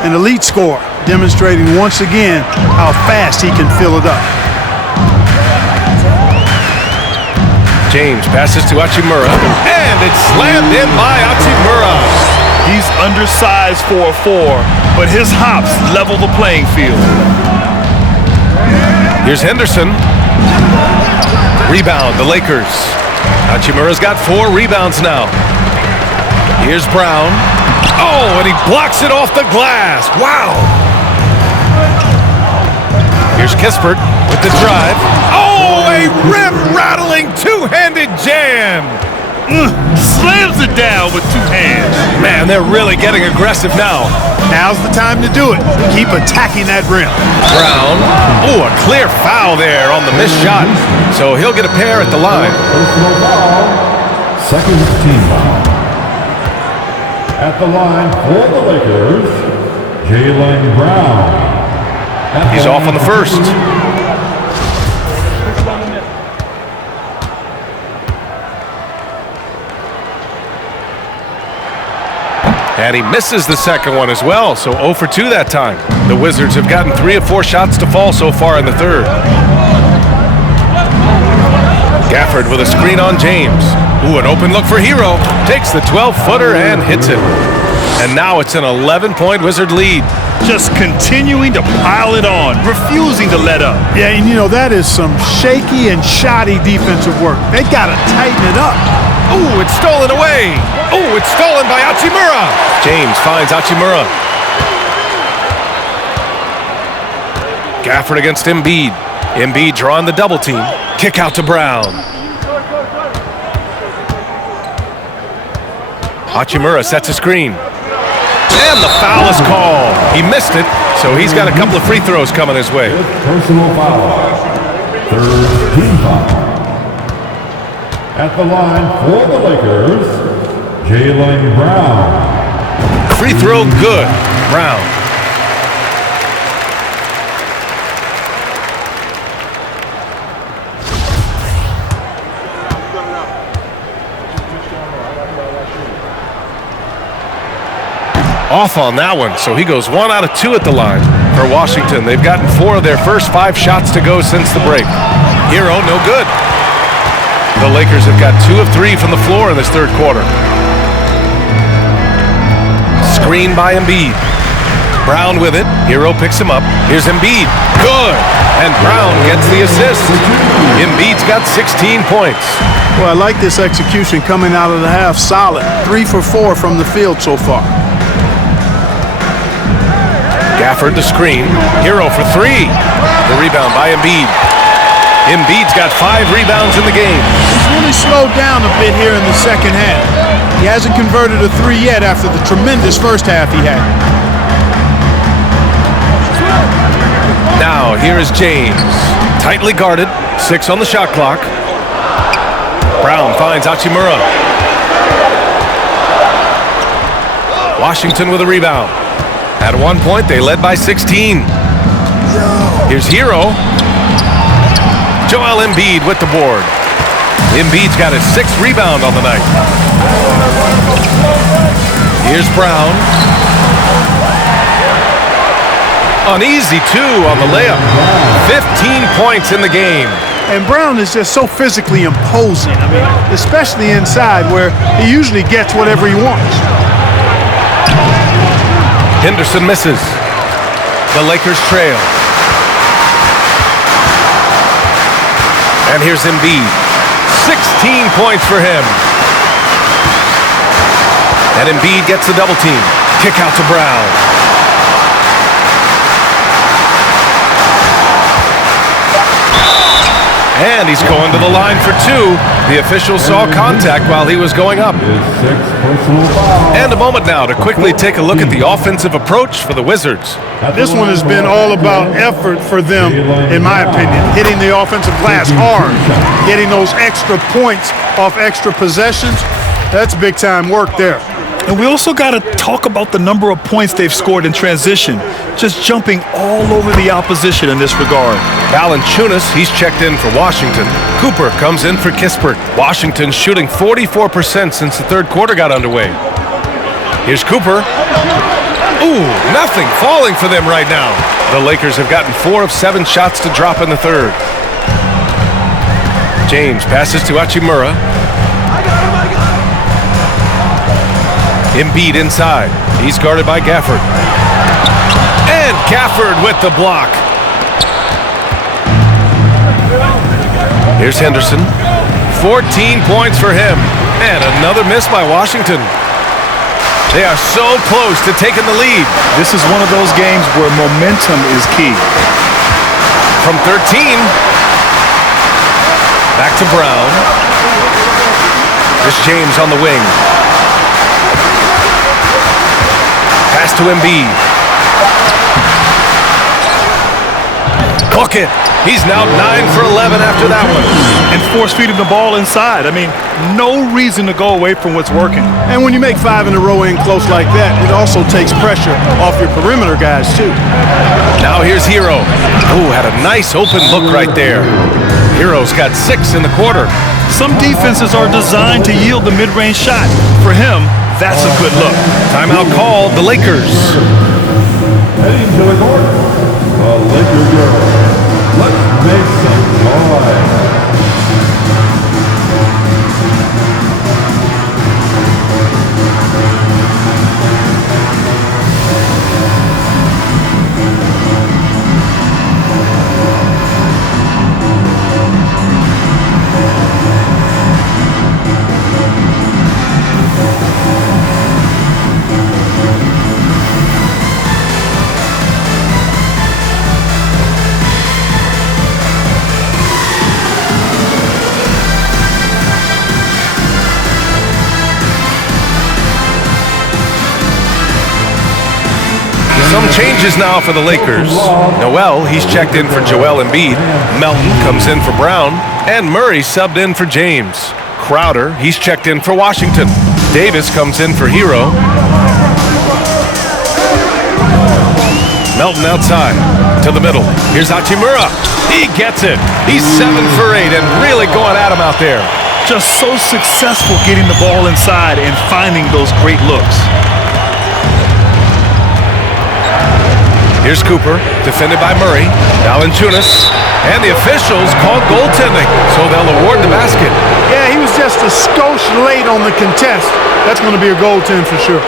An elite score, demonstrating once again how fast he can fill it up. James passes to Hachimura, and it's slammed in by Hachimura. He's undersized for a 4, but his hops level the playing field. Here's Henderson. Rebound, the Lakers. Hachimura's got 4 rebounds now. Here's Brown. Oh, and he blocks it off the glass. Wow. Here's Kispert with the drive. Oh, a rim-rattling two-handed jam. Slams it down with 2 hands. Man, they're really getting aggressive now. Now's the time to do it. Keep attacking that rim. Brown. Oh, a clear foul there on the missed shot. So he'll get a pair at the line. Personal foul. Second team foul. At the line for the Lakers, Jaylen Brown. He's off on the first. And he misses the second one as well, so 0 for 2 that time. The Wizards have gotten 3 of 4 shots to fall so far in the third. Gafford with a screen on James. Ooh, an open look for Hero. Takes the 12-footer and hits it. And now it's an 11-point Wizard lead. Just continuing to pile it on, refusing to let up. Yeah, and you know, that is some shaky and shoddy defensive work. They got to tighten it up. Ooh, it's stolen away. Ooh, it's stolen by Hachimura. James finds Hachimura. Gafford against Embiid. Embiid drawing the double team. Kick out to Brown. Hachimura sets a screen. And the foul is called. He missed it, so he's got a couple of free throws coming his way. Personal foul. Third team foul. At the line for the Lakers, Jaylen Brown. Free throw good. Brown. Off on that one, so he goes 1 out of 2 at the line. For Washington, they've gotten 4 of their first 5 shots to go since the break. Hero, no good. The Lakers have got 2 of 3 from the floor in this third quarter. Screen by Embiid. Brown with it. Hero picks him up. Here's Embiid. Good. And Brown gets the assist. Embiid's got 16 points. Well, I like this execution coming out of the half solid. 3 for 4 from the field so far. Gafford the screen. Hero for 3. The rebound by Embiid. Embiid's got 5 rebounds in the game. He's really slowed down a bit here in the second half. He hasn't converted a 3 yet after the tremendous first half he had. Now, here is James. Tightly guarded. 6 on the shot clock. Brown finds Hachimura. Washington with a rebound. At one point, they led by 16. Here's Hero. Joel Embiid with the board. Embiid's got his 6th rebound on the night. Here's Brown. An easy 2 on the layup. 15 points in the game. And Brown is just so physically imposing. I mean, especially inside where he usually gets whatever he wants. Henderson misses. The Lakers trail. And here's Embiid. 16 points for him. And Embiid gets the double team. Kick out to Brown. And he's going to the line for 2. The official saw contact while he was going up. And a moment now to quickly take a look at the offensive approach for the Wizards. This one has been all about effort for them, in my opinion. Hitting the offensive glass hard, getting those extra points off extra possessions. That's big-time work there. And we also got to talk about the number of points they've scored in transition, just jumping all over the opposition in this regard. Valanciunas, he's checked in for Washington. Cooper comes in for Kispert. Washington shooting 44% since the third quarter got underway. Here's Cooper. Ooh, nothing falling for them right now. The Lakers have gotten 4 of 7 shots to drop in the third. James passes to Hachimura. Embiid inside. He's guarded by Gafford. And Gafford with the block. Here's Henderson. 14 points for him. And another miss by Washington. They are so close to taking the lead. This is one of those games where momentum is key. From 13. Back to Brown. There's James on the wing. Pass to Embiid. Cook it. He's now 9 for 11 after that one. And force feeding the ball inside. I mean, no reason to go away from what's working. And when you make 5 in a row in close like that, it also takes pressure off your perimeter guys, too. Now here's Hero. Ooh, had a nice open look right there. Hero's got 6 in the quarter. Some defenses are designed to yield the mid-range shot. For him, that's a good look. Timeout called, the Lakers. Heading to the court, the Laker girls. Let's make some noise. Some changes now for the Lakers. Noel, he's checked in for Joel Embiid. Melton comes in for Brown. And Murray subbed in for James. Crowder, he's checked in for Washington. Davis comes in for Hero. Melton outside to the middle. Here's Hachimura. He gets it. He's 7 for 8 and really going at him out there. Just so successful getting the ball inside and finding those great looks. Here's Cooper, defended by Murray. Valanciunas, and the officials called goaltending, so they'll award the basket. Yeah, he was just a skosh late on the contest. That's going to be a goaltend for sure.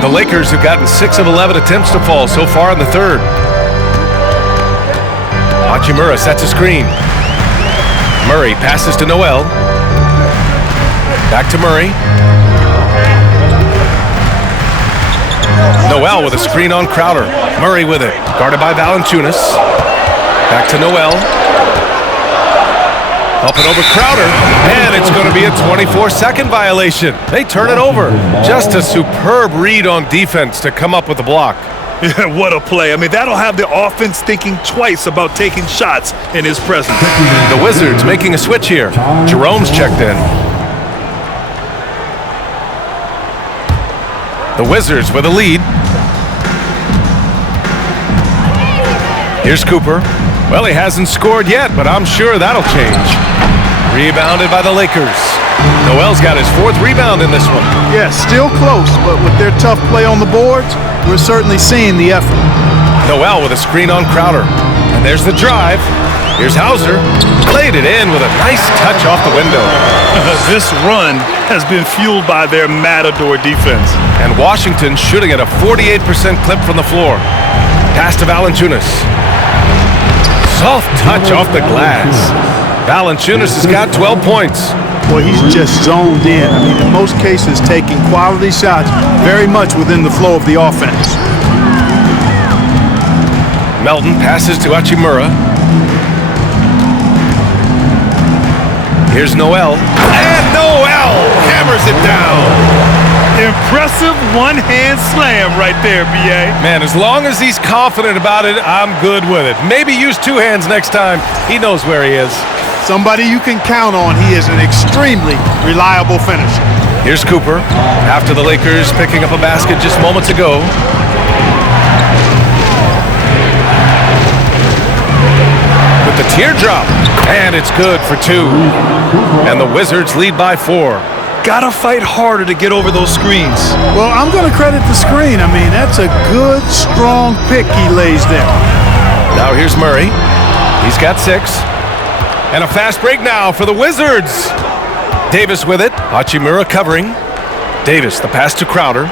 The Lakers have gotten 6 of 11 attempts to fall so far in the third. Hachimura sets a screen. Murray passes to Noel. Back to Murray. Noel with a screen on Crowder. Murray with it. Guarded by Valanciunas. Back to Noel. Up and over Crowder. And it's going to be a 24-second violation. They turn it over. Just a superb read on defense to come up with the block. Yeah, what a play. I mean, that'll have the offense thinking twice about taking shots in his presence. The Wizards making a switch here. Jerome's checked in. The Wizards with a lead. Here's Cooper. Well, he hasn't scored yet, but I'm sure that'll change. Rebounded by the Lakers. Noel's got his 4th rebound in this one. Yeah, still close, but with their tough play on the boards, we're certainly seeing the effort. Noel with a screen on Crowder. And there's the drive. Here's Hauser. Played it in with a nice touch off the window. This run has been fueled by their Matador defense. And Washington shooting at a 48% clip from the floor. Pass to Valanciunas. Soft touch off the glass. Valanciunas has got 12 points. Well, he's just zoned in. I mean, in most cases, taking quality shots very much within the flow of the offense. Melton passes to Hachimura. Here's Noel. And Noel hammers it down. Impressive one-hand slam right there, B.A. Man, as long as he's confident about it, I'm good with it. Maybe use 2 hands next time. He knows where he is. Somebody you can count on. He is an extremely reliable finisher. Here's Cooper. After the Lakers picking up a basket just moments ago. With the teardrop. And it's good for 2. And the Wizards lead by 4. Gotta fight harder to get over those screens. Well, I'm going to credit the screen. I mean, that's a good, strong pick he lays there. Now here's Murray. He's got 6. And a fast break now for the Wizards. Davis with it. Hachimura covering. Davis, the pass to Crowder.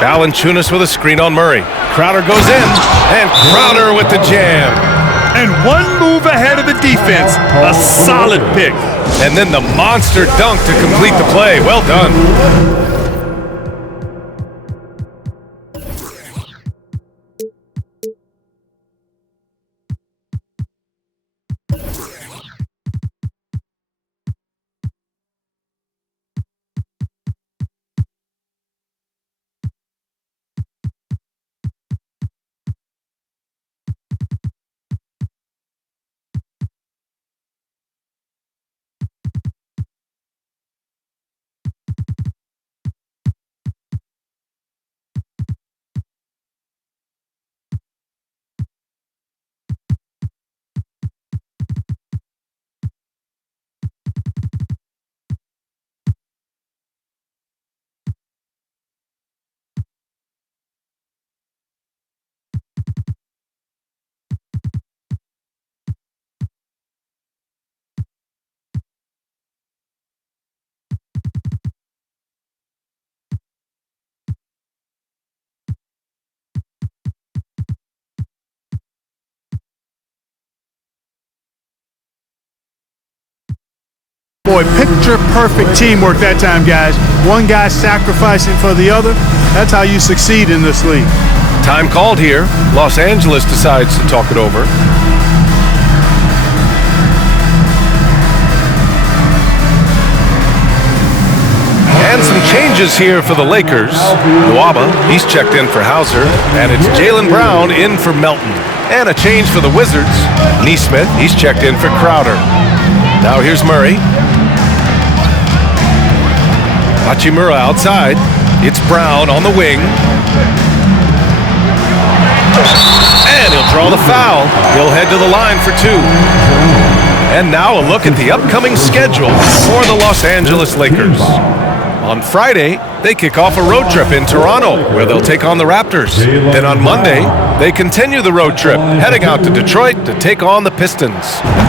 Valanciunas with a screen on Murray. Crowder goes in. And Crowder with the jam. And one move ahead of the defense. A solid pick. And then the monster dunk to complete the play. Well done. Boy, picture-perfect teamwork that time, guys. One guy sacrificing for the other. That's how you succeed in this league. Time called here. Los Angeles decides to talk it over. And some changes here for the Lakers. Nwaba, he's checked in for Hauser. And it's Jaylen Brown in for Melton. And a change for the Wizards. Nesmith, he's checked in for Crowder. Now here's Murray. Hachimura outside. It's Brown on the wing. And he'll draw the foul. He'll head to the line for 2. And now a look at the upcoming schedule for the Los Angeles Lakers. On Friday, they kick off a road trip in Toronto, where they'll take on the Raptors. Then on Monday, they continue the road trip, heading out to Detroit to take on the Pistons.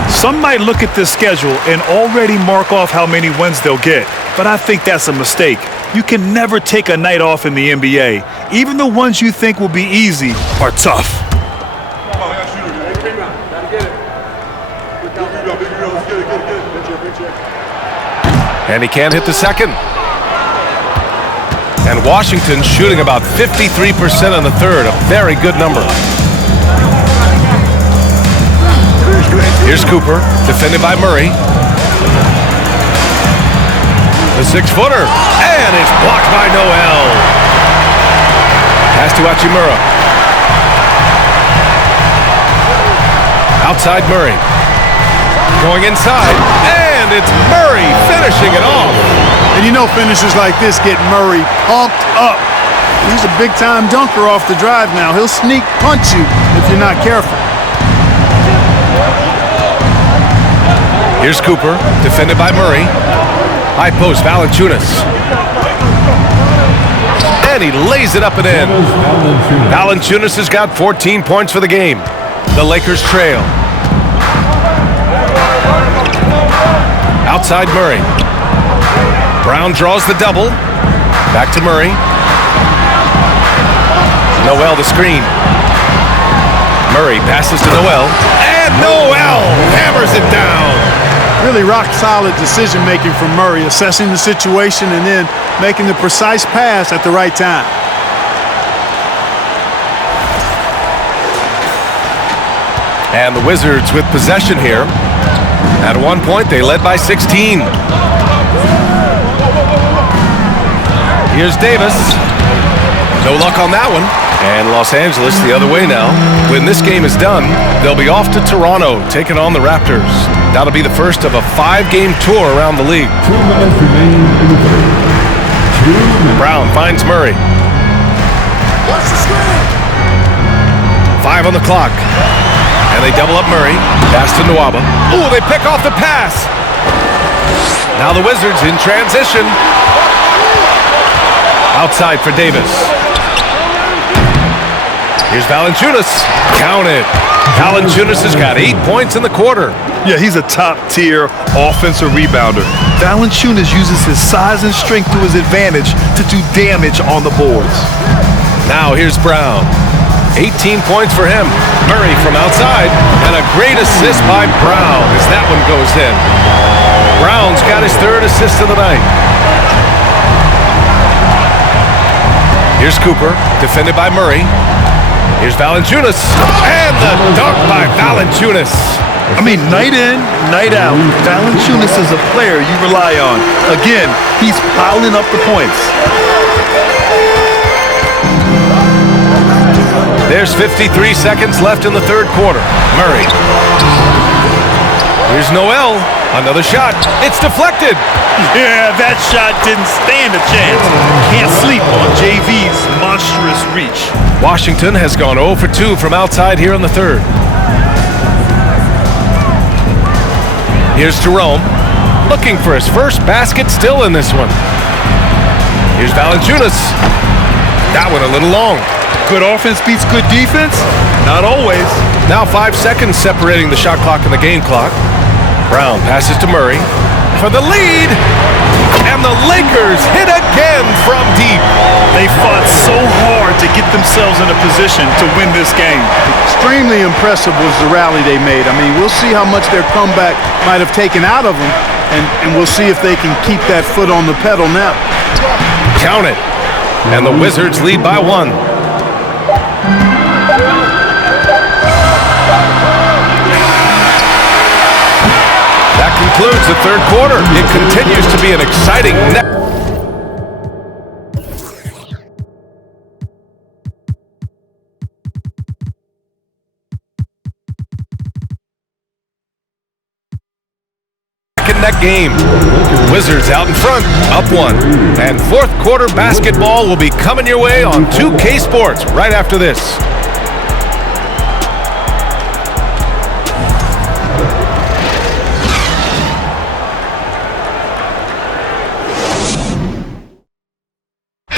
Some might look at this schedule and already mark off how many wins they'll get, but I think that's a mistake. You can never take a night off in the NBA. Even the ones you think will be easy are tough. And he can't hit the second. And Washington shooting about 53% in the third, a very good number. Here's Cooper, defended by Murray. The 6-footer, and it's blocked by Noel. Pass to Hachimura. Outside Murray. Going inside, and it's Murray finishing it off. And you know finishers like this get Murray pumped up. He's a big-time dunker off the drive now. He'll sneak punch you if you're not careful. Here's Cooper, defended by Murray. High post, Valanciunas. And he lays it up and in. Valanciunas has got 14 points for the game. The Lakers trail. Outside Murray. Brown draws the double. Back to Murray. Noel the screen. Murray passes to Noel. And Noel hammers it down. Really rock-solid decision-making from Murray, assessing the situation and then making the precise pass at the right time. And the Wizards with possession here. At one point, they led by 16. Here's Davis. No luck on that one. And Los Angeles the other way now. When this game is done, they'll be off to Toronto, taking on the Raptors. That'll be the first of a 5-game tour around the league. 2 minutes remaining in the third. 2 minutes. Brown finds Murray. 5 on the clock. And they double up Murray. Pass to Nwaba. Ooh, they pick off the pass. Now the Wizards in transition. Outside for Davis. Here's Valanciunas. Count it. Valanciunas has got 8 points in the quarter. Yeah, he's a top-tier offensive rebounder. Valanciunas uses his size and strength to his advantage to do damage on the boards. Now here's Brown. 18 points for him. Murray from outside. And a great assist by Brown as that one goes in. Brown's got his 3rd assist of the night. Here's Cooper, defended by Murray. Here's Valanciunas, and the dunk by Valanciunas. I mean, night in, night out, Valanciunas is a player you rely on. Again, he's piling up the points. There's 53 seconds left in the 3rd quarter. Murray. Here's Noel. Another shot. It's deflected. Yeah, that shot didn't stand a chance. Can't sleep on JV's monstrous reach. Washington has gone 0 for 2 from outside here in the 3rd. Here's Jerome. Looking for his first basket still in this one. Here's Valanciunas. That one a little long. Good offense beats good defense? Not always. Now 5 seconds separating the shot clock and the game clock. Brown passes to Murray for the lead. And the Lakers hit again from deep. They fought so hard to get themselves in a position to win this game. Extremely impressive was the rally they made. I mean, we'll see how much their comeback might have taken out of them, and we'll see if they can keep that foot on the pedal now. Count it. And the Wizards lead by 1. That concludes the 3rd quarter. It continues to be an exciting neck game. Wizards out in front, up 1. And 4th quarter basketball will be coming your way on 2K Sports right after this.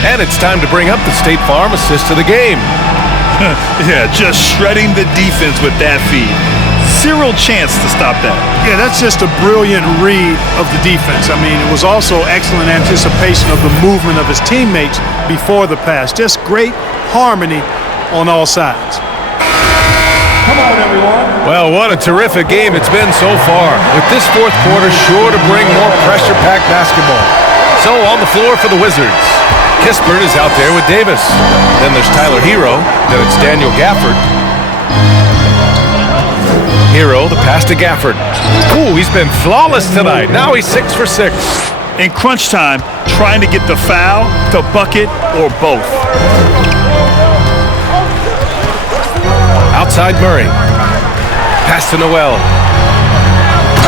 And it's time to bring up the State Farm assist of the game. Yeah, just shredding the defense with that feed. Zero chance to stop that. Yeah, that's just a brilliant read of the defense. I mean, it was also excellent anticipation of the movement of his teammates before the pass. Just great harmony on all sides. Come on, everyone. Well, what a terrific game it's been so far. With this 4th quarter sure to bring more pressure-packed basketball. So on the floor for the Wizards. Kispert is out there with Davis. Then there's Tyler Hero. Then it's Daniel Gafford. Hero, the pass to Gafford. Ooh, he's been flawless tonight. Now he's 6 for 6. In crunch time, trying to get the foul, the bucket, or both. Outside Murray. Pass to Noel.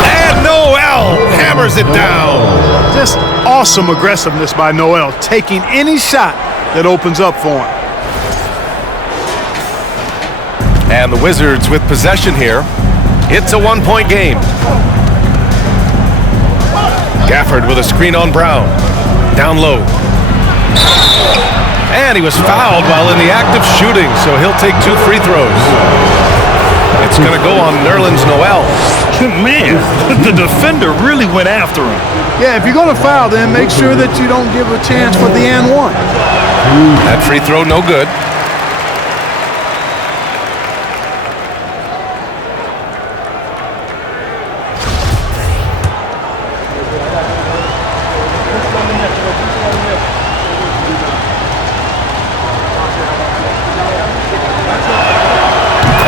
And Noel hammers it down. Just awesome aggressiveness by Noel, taking any shot that opens up for him. And the Wizards with possession here. It's a 1-point game. Gafford with a screen on Brown. Down low. And he was fouled while in the act of shooting, so he'll take 2 free throws. It's going to go on Nerlens Noel. Man, the defender really went after him. Yeah, if you're going to foul, then make sure that you don't give a chance for the and one. That free throw no good.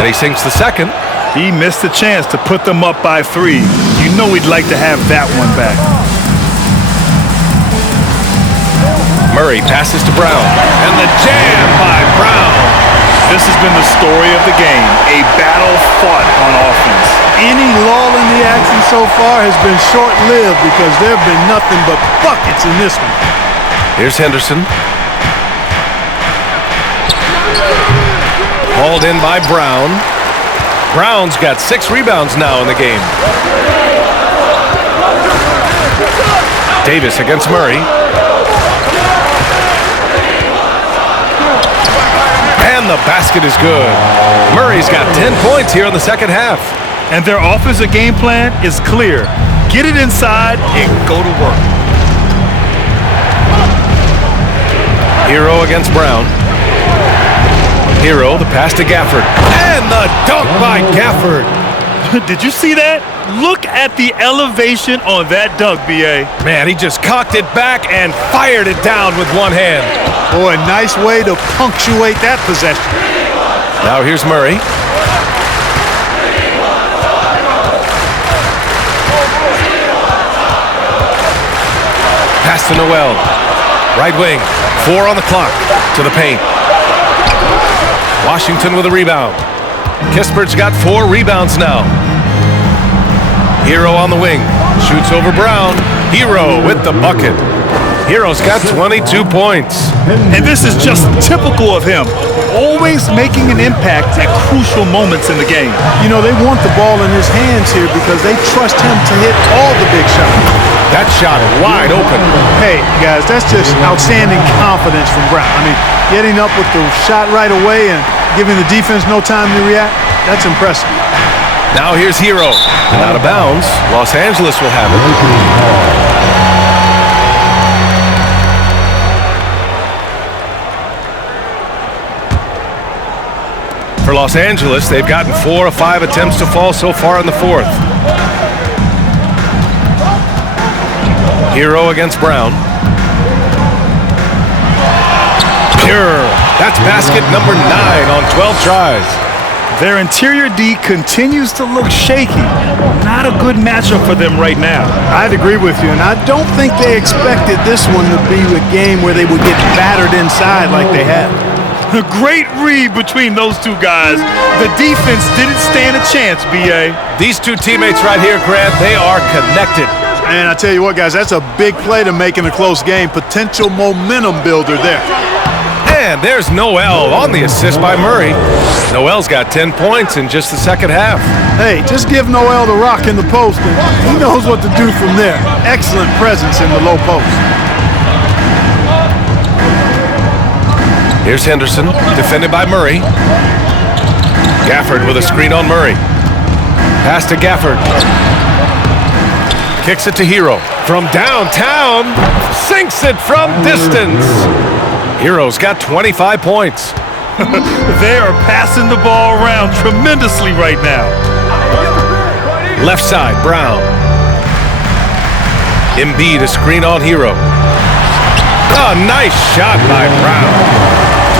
And he sinks the second. He missed the chance to put them up by 3. You know he'd like to have that one back. Murray passes to Brown. And the jam by Brown. This has been the story of the game. A battle fought on offense. Any lull in the action so far has been short-lived because there have been nothing but buckets in this one. Here's Henderson. Hauled in by Brown. Brown's got 6 rebounds now in the game. Davis against Murray. And the basket is good. Murray's got 10 points here in the second half. And their offensive game plan is clear. Get it inside and go to work. Hero against Brown. Hero, the pass to Gafford. And the dunk by Gafford. Did you see that? Look at the elevation on that dunk, B.A. Man, he just cocked it back and fired it down with one hand. Boy, nice way to punctuate that possession. Now here's Murray. Pass to Noel. Right wing. 4 on the clock. To the paint. Washington with a rebound. Kispert's got 4 rebounds now. Hero on the wing. Shoots over Brown. Hero with the bucket. Hero's got 22 points. And this is just typical of him. Always making an impact at crucial moments in the game. You know, they want the ball in his hands here because they trust him to hit all the big shots. That shot wide open. Hey, guys, that's just outstanding confidence from Brown. I mean, getting up with the shot right away and giving the defense no time to react, that's impressive. Now here's Hero. And out of bounds, Los Angeles will have it. For Los Angeles, they've gotten 4 of 5 attempts to fall so far in the fourth. Hero against Brown. Pure. That's basket number 9 on 12 tries. Their interior D continues to look shaky. Not a good matchup for them right now. I'd agree with you, and I don't think they expected this one to be a game where they would get battered inside like they have. A great read between those two guys. The defense didn't stand a chance, B.A. These two teammates right here, Grant, they are connected. And I tell you what, guys, that's a big play to make in a close game. Potential momentum builder there. And there's Noel on the assist by Murray. Noel's got 10 points in just the second half. Hey, just give Noel the rock in the post, and he knows what to do from there. Excellent presence in the low post. Here's Henderson, defended by Murray. Gafford with a screen on Murray. Pass to Gafford. Kicks it to Hero. From downtown, sinks it from distance. Hero's got 25 points. They are passing the ball around tremendously right now. Left side, Brown. Embiid, a screen on Hero. Oh, nice shot by Brown.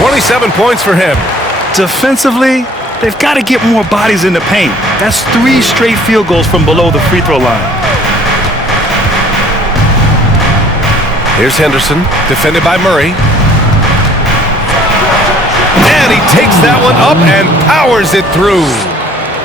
27 points for him. Defensively, they've got to get more bodies in the paint. That's 3 straight field goals from below the free throw line. Here's Henderson, defended by Murray. And he takes that one up and powers it through.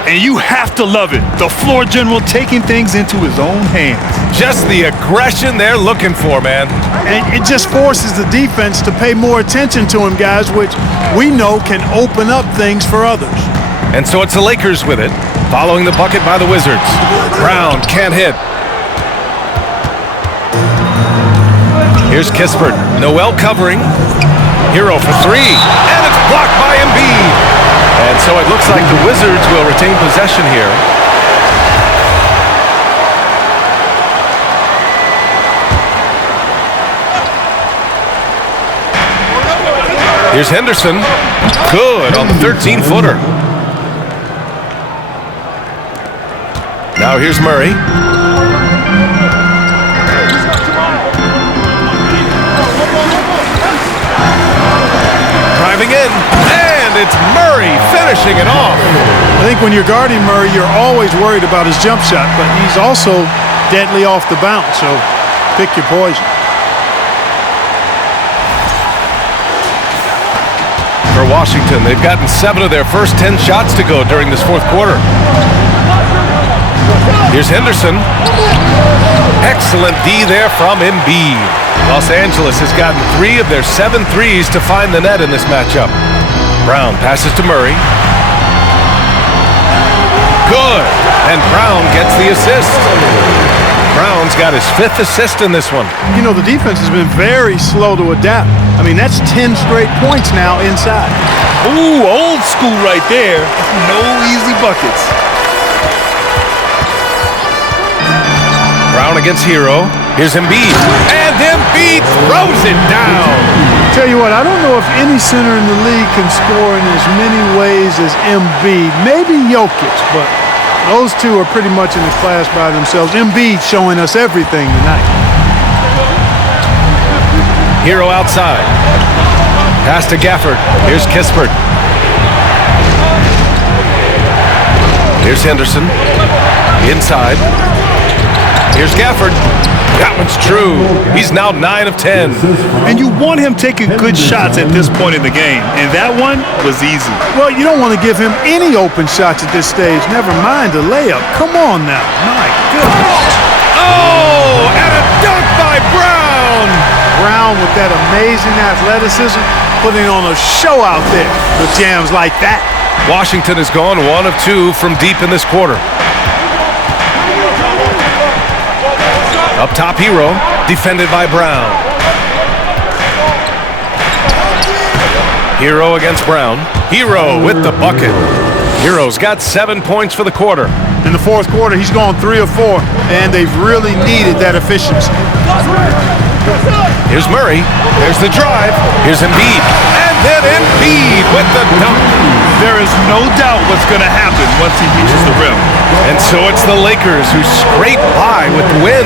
And you have to love it. The floor general taking things into his own hands. Just the aggression they're looking for, man. And it just forces the defense to pay more attention to him, guys, which we know can open up things for others. And so it's the Lakers with it, following the bucket by the Wizards. Brown can't hit. Here's Kispert. Noel covering. Hero for three. And it's blocked by Embiid. And so it looks like the Wizards will retain possession here. Here's Henderson. Good on the 13-footer. Now here's Murray. Driving in, and it's Murray finishing it off. I think when you're guarding Murray, you're always worried about his jump shot, but he's also deadly off the bounce, so pick your poison. For Washington, they've gotten 7 of their first 10 shots to go during this fourth quarter. Here's Henderson. Excellent D there from Embiid. Los Angeles has gotten 3 of their 7 threes to find the net in this matchup. Brown passes to Murray. Good. And Brown gets the assist. Brown's got his 5th assist in this one. You know, the defense has been very slow to adapt. I mean, that's 10 straight points now inside. Ooh, old school right there. No easy buckets. Brown against Hero. Here's Embiid. And Embiid throws it down. Tell you what, I don't know if any center in the league can score in as many ways as Embiid. Maybe Jokic, but those two are pretty much in a class by themselves. Embiid showing us everything tonight. Hero outside. Pass to Gafford. Here's Kispert. Here's Henderson. Inside. Here's Gafford. That one's true. He's now 9 of 10. And you want him taking good shots at this point in the game, and that one was easy. Well, you don't want to give him any open shots at this stage, never mind a layup. Come on now. My goodness. Oh, and a dunk by Brown. Brown with that amazing athleticism, putting on a show out there with jams like that. Washington has gone 1 of 2 from deep in this quarter. Up top, Hero, defended by Brown. Hero against Brown. Hero with the bucket. Hero's got 7 points for the quarter. In the fourth quarter, he's gone 3 of 4, and they've really needed that efficiency. Here's Murray. There's the drive. Here's Embiid. And then Embiid with the dunk. There is no doubt what's going to happen once he reaches the rim. And so it's the Lakers who scrape by with the win.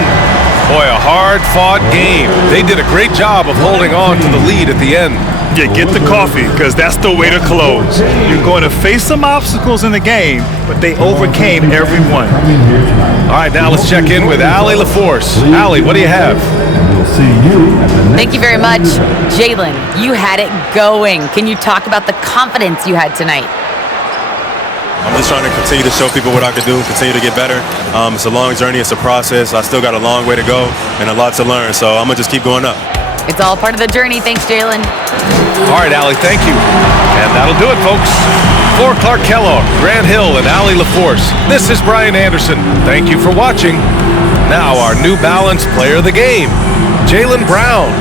Boy, a hard-fought game. They did a great job of holding on to the lead at the end. Yeah, get the coffee, because that's the way to close. You're going to face some obstacles in the game, but they overcame every one. All right, now let's check in with Allie LaForce. Allie, what do you have? Thank you very much. Jalen, you had it going. Can you talk about the confidence you had tonight? I'm just trying to continue to show people what I can do, continue to get better. It's a long journey, it's a process. I still got a long way to go and a lot to learn, so I'm going to just keep going up. It's all part of the journey. Thanks, Jalen. All right, Allie, thank you. And that'll do it, folks. For Clark Kellogg, Grant Hill, and Allie LaForce, this is Brian Anderson. Thank you for watching. Now our New Balance Player of the Game, Jaylen Brown.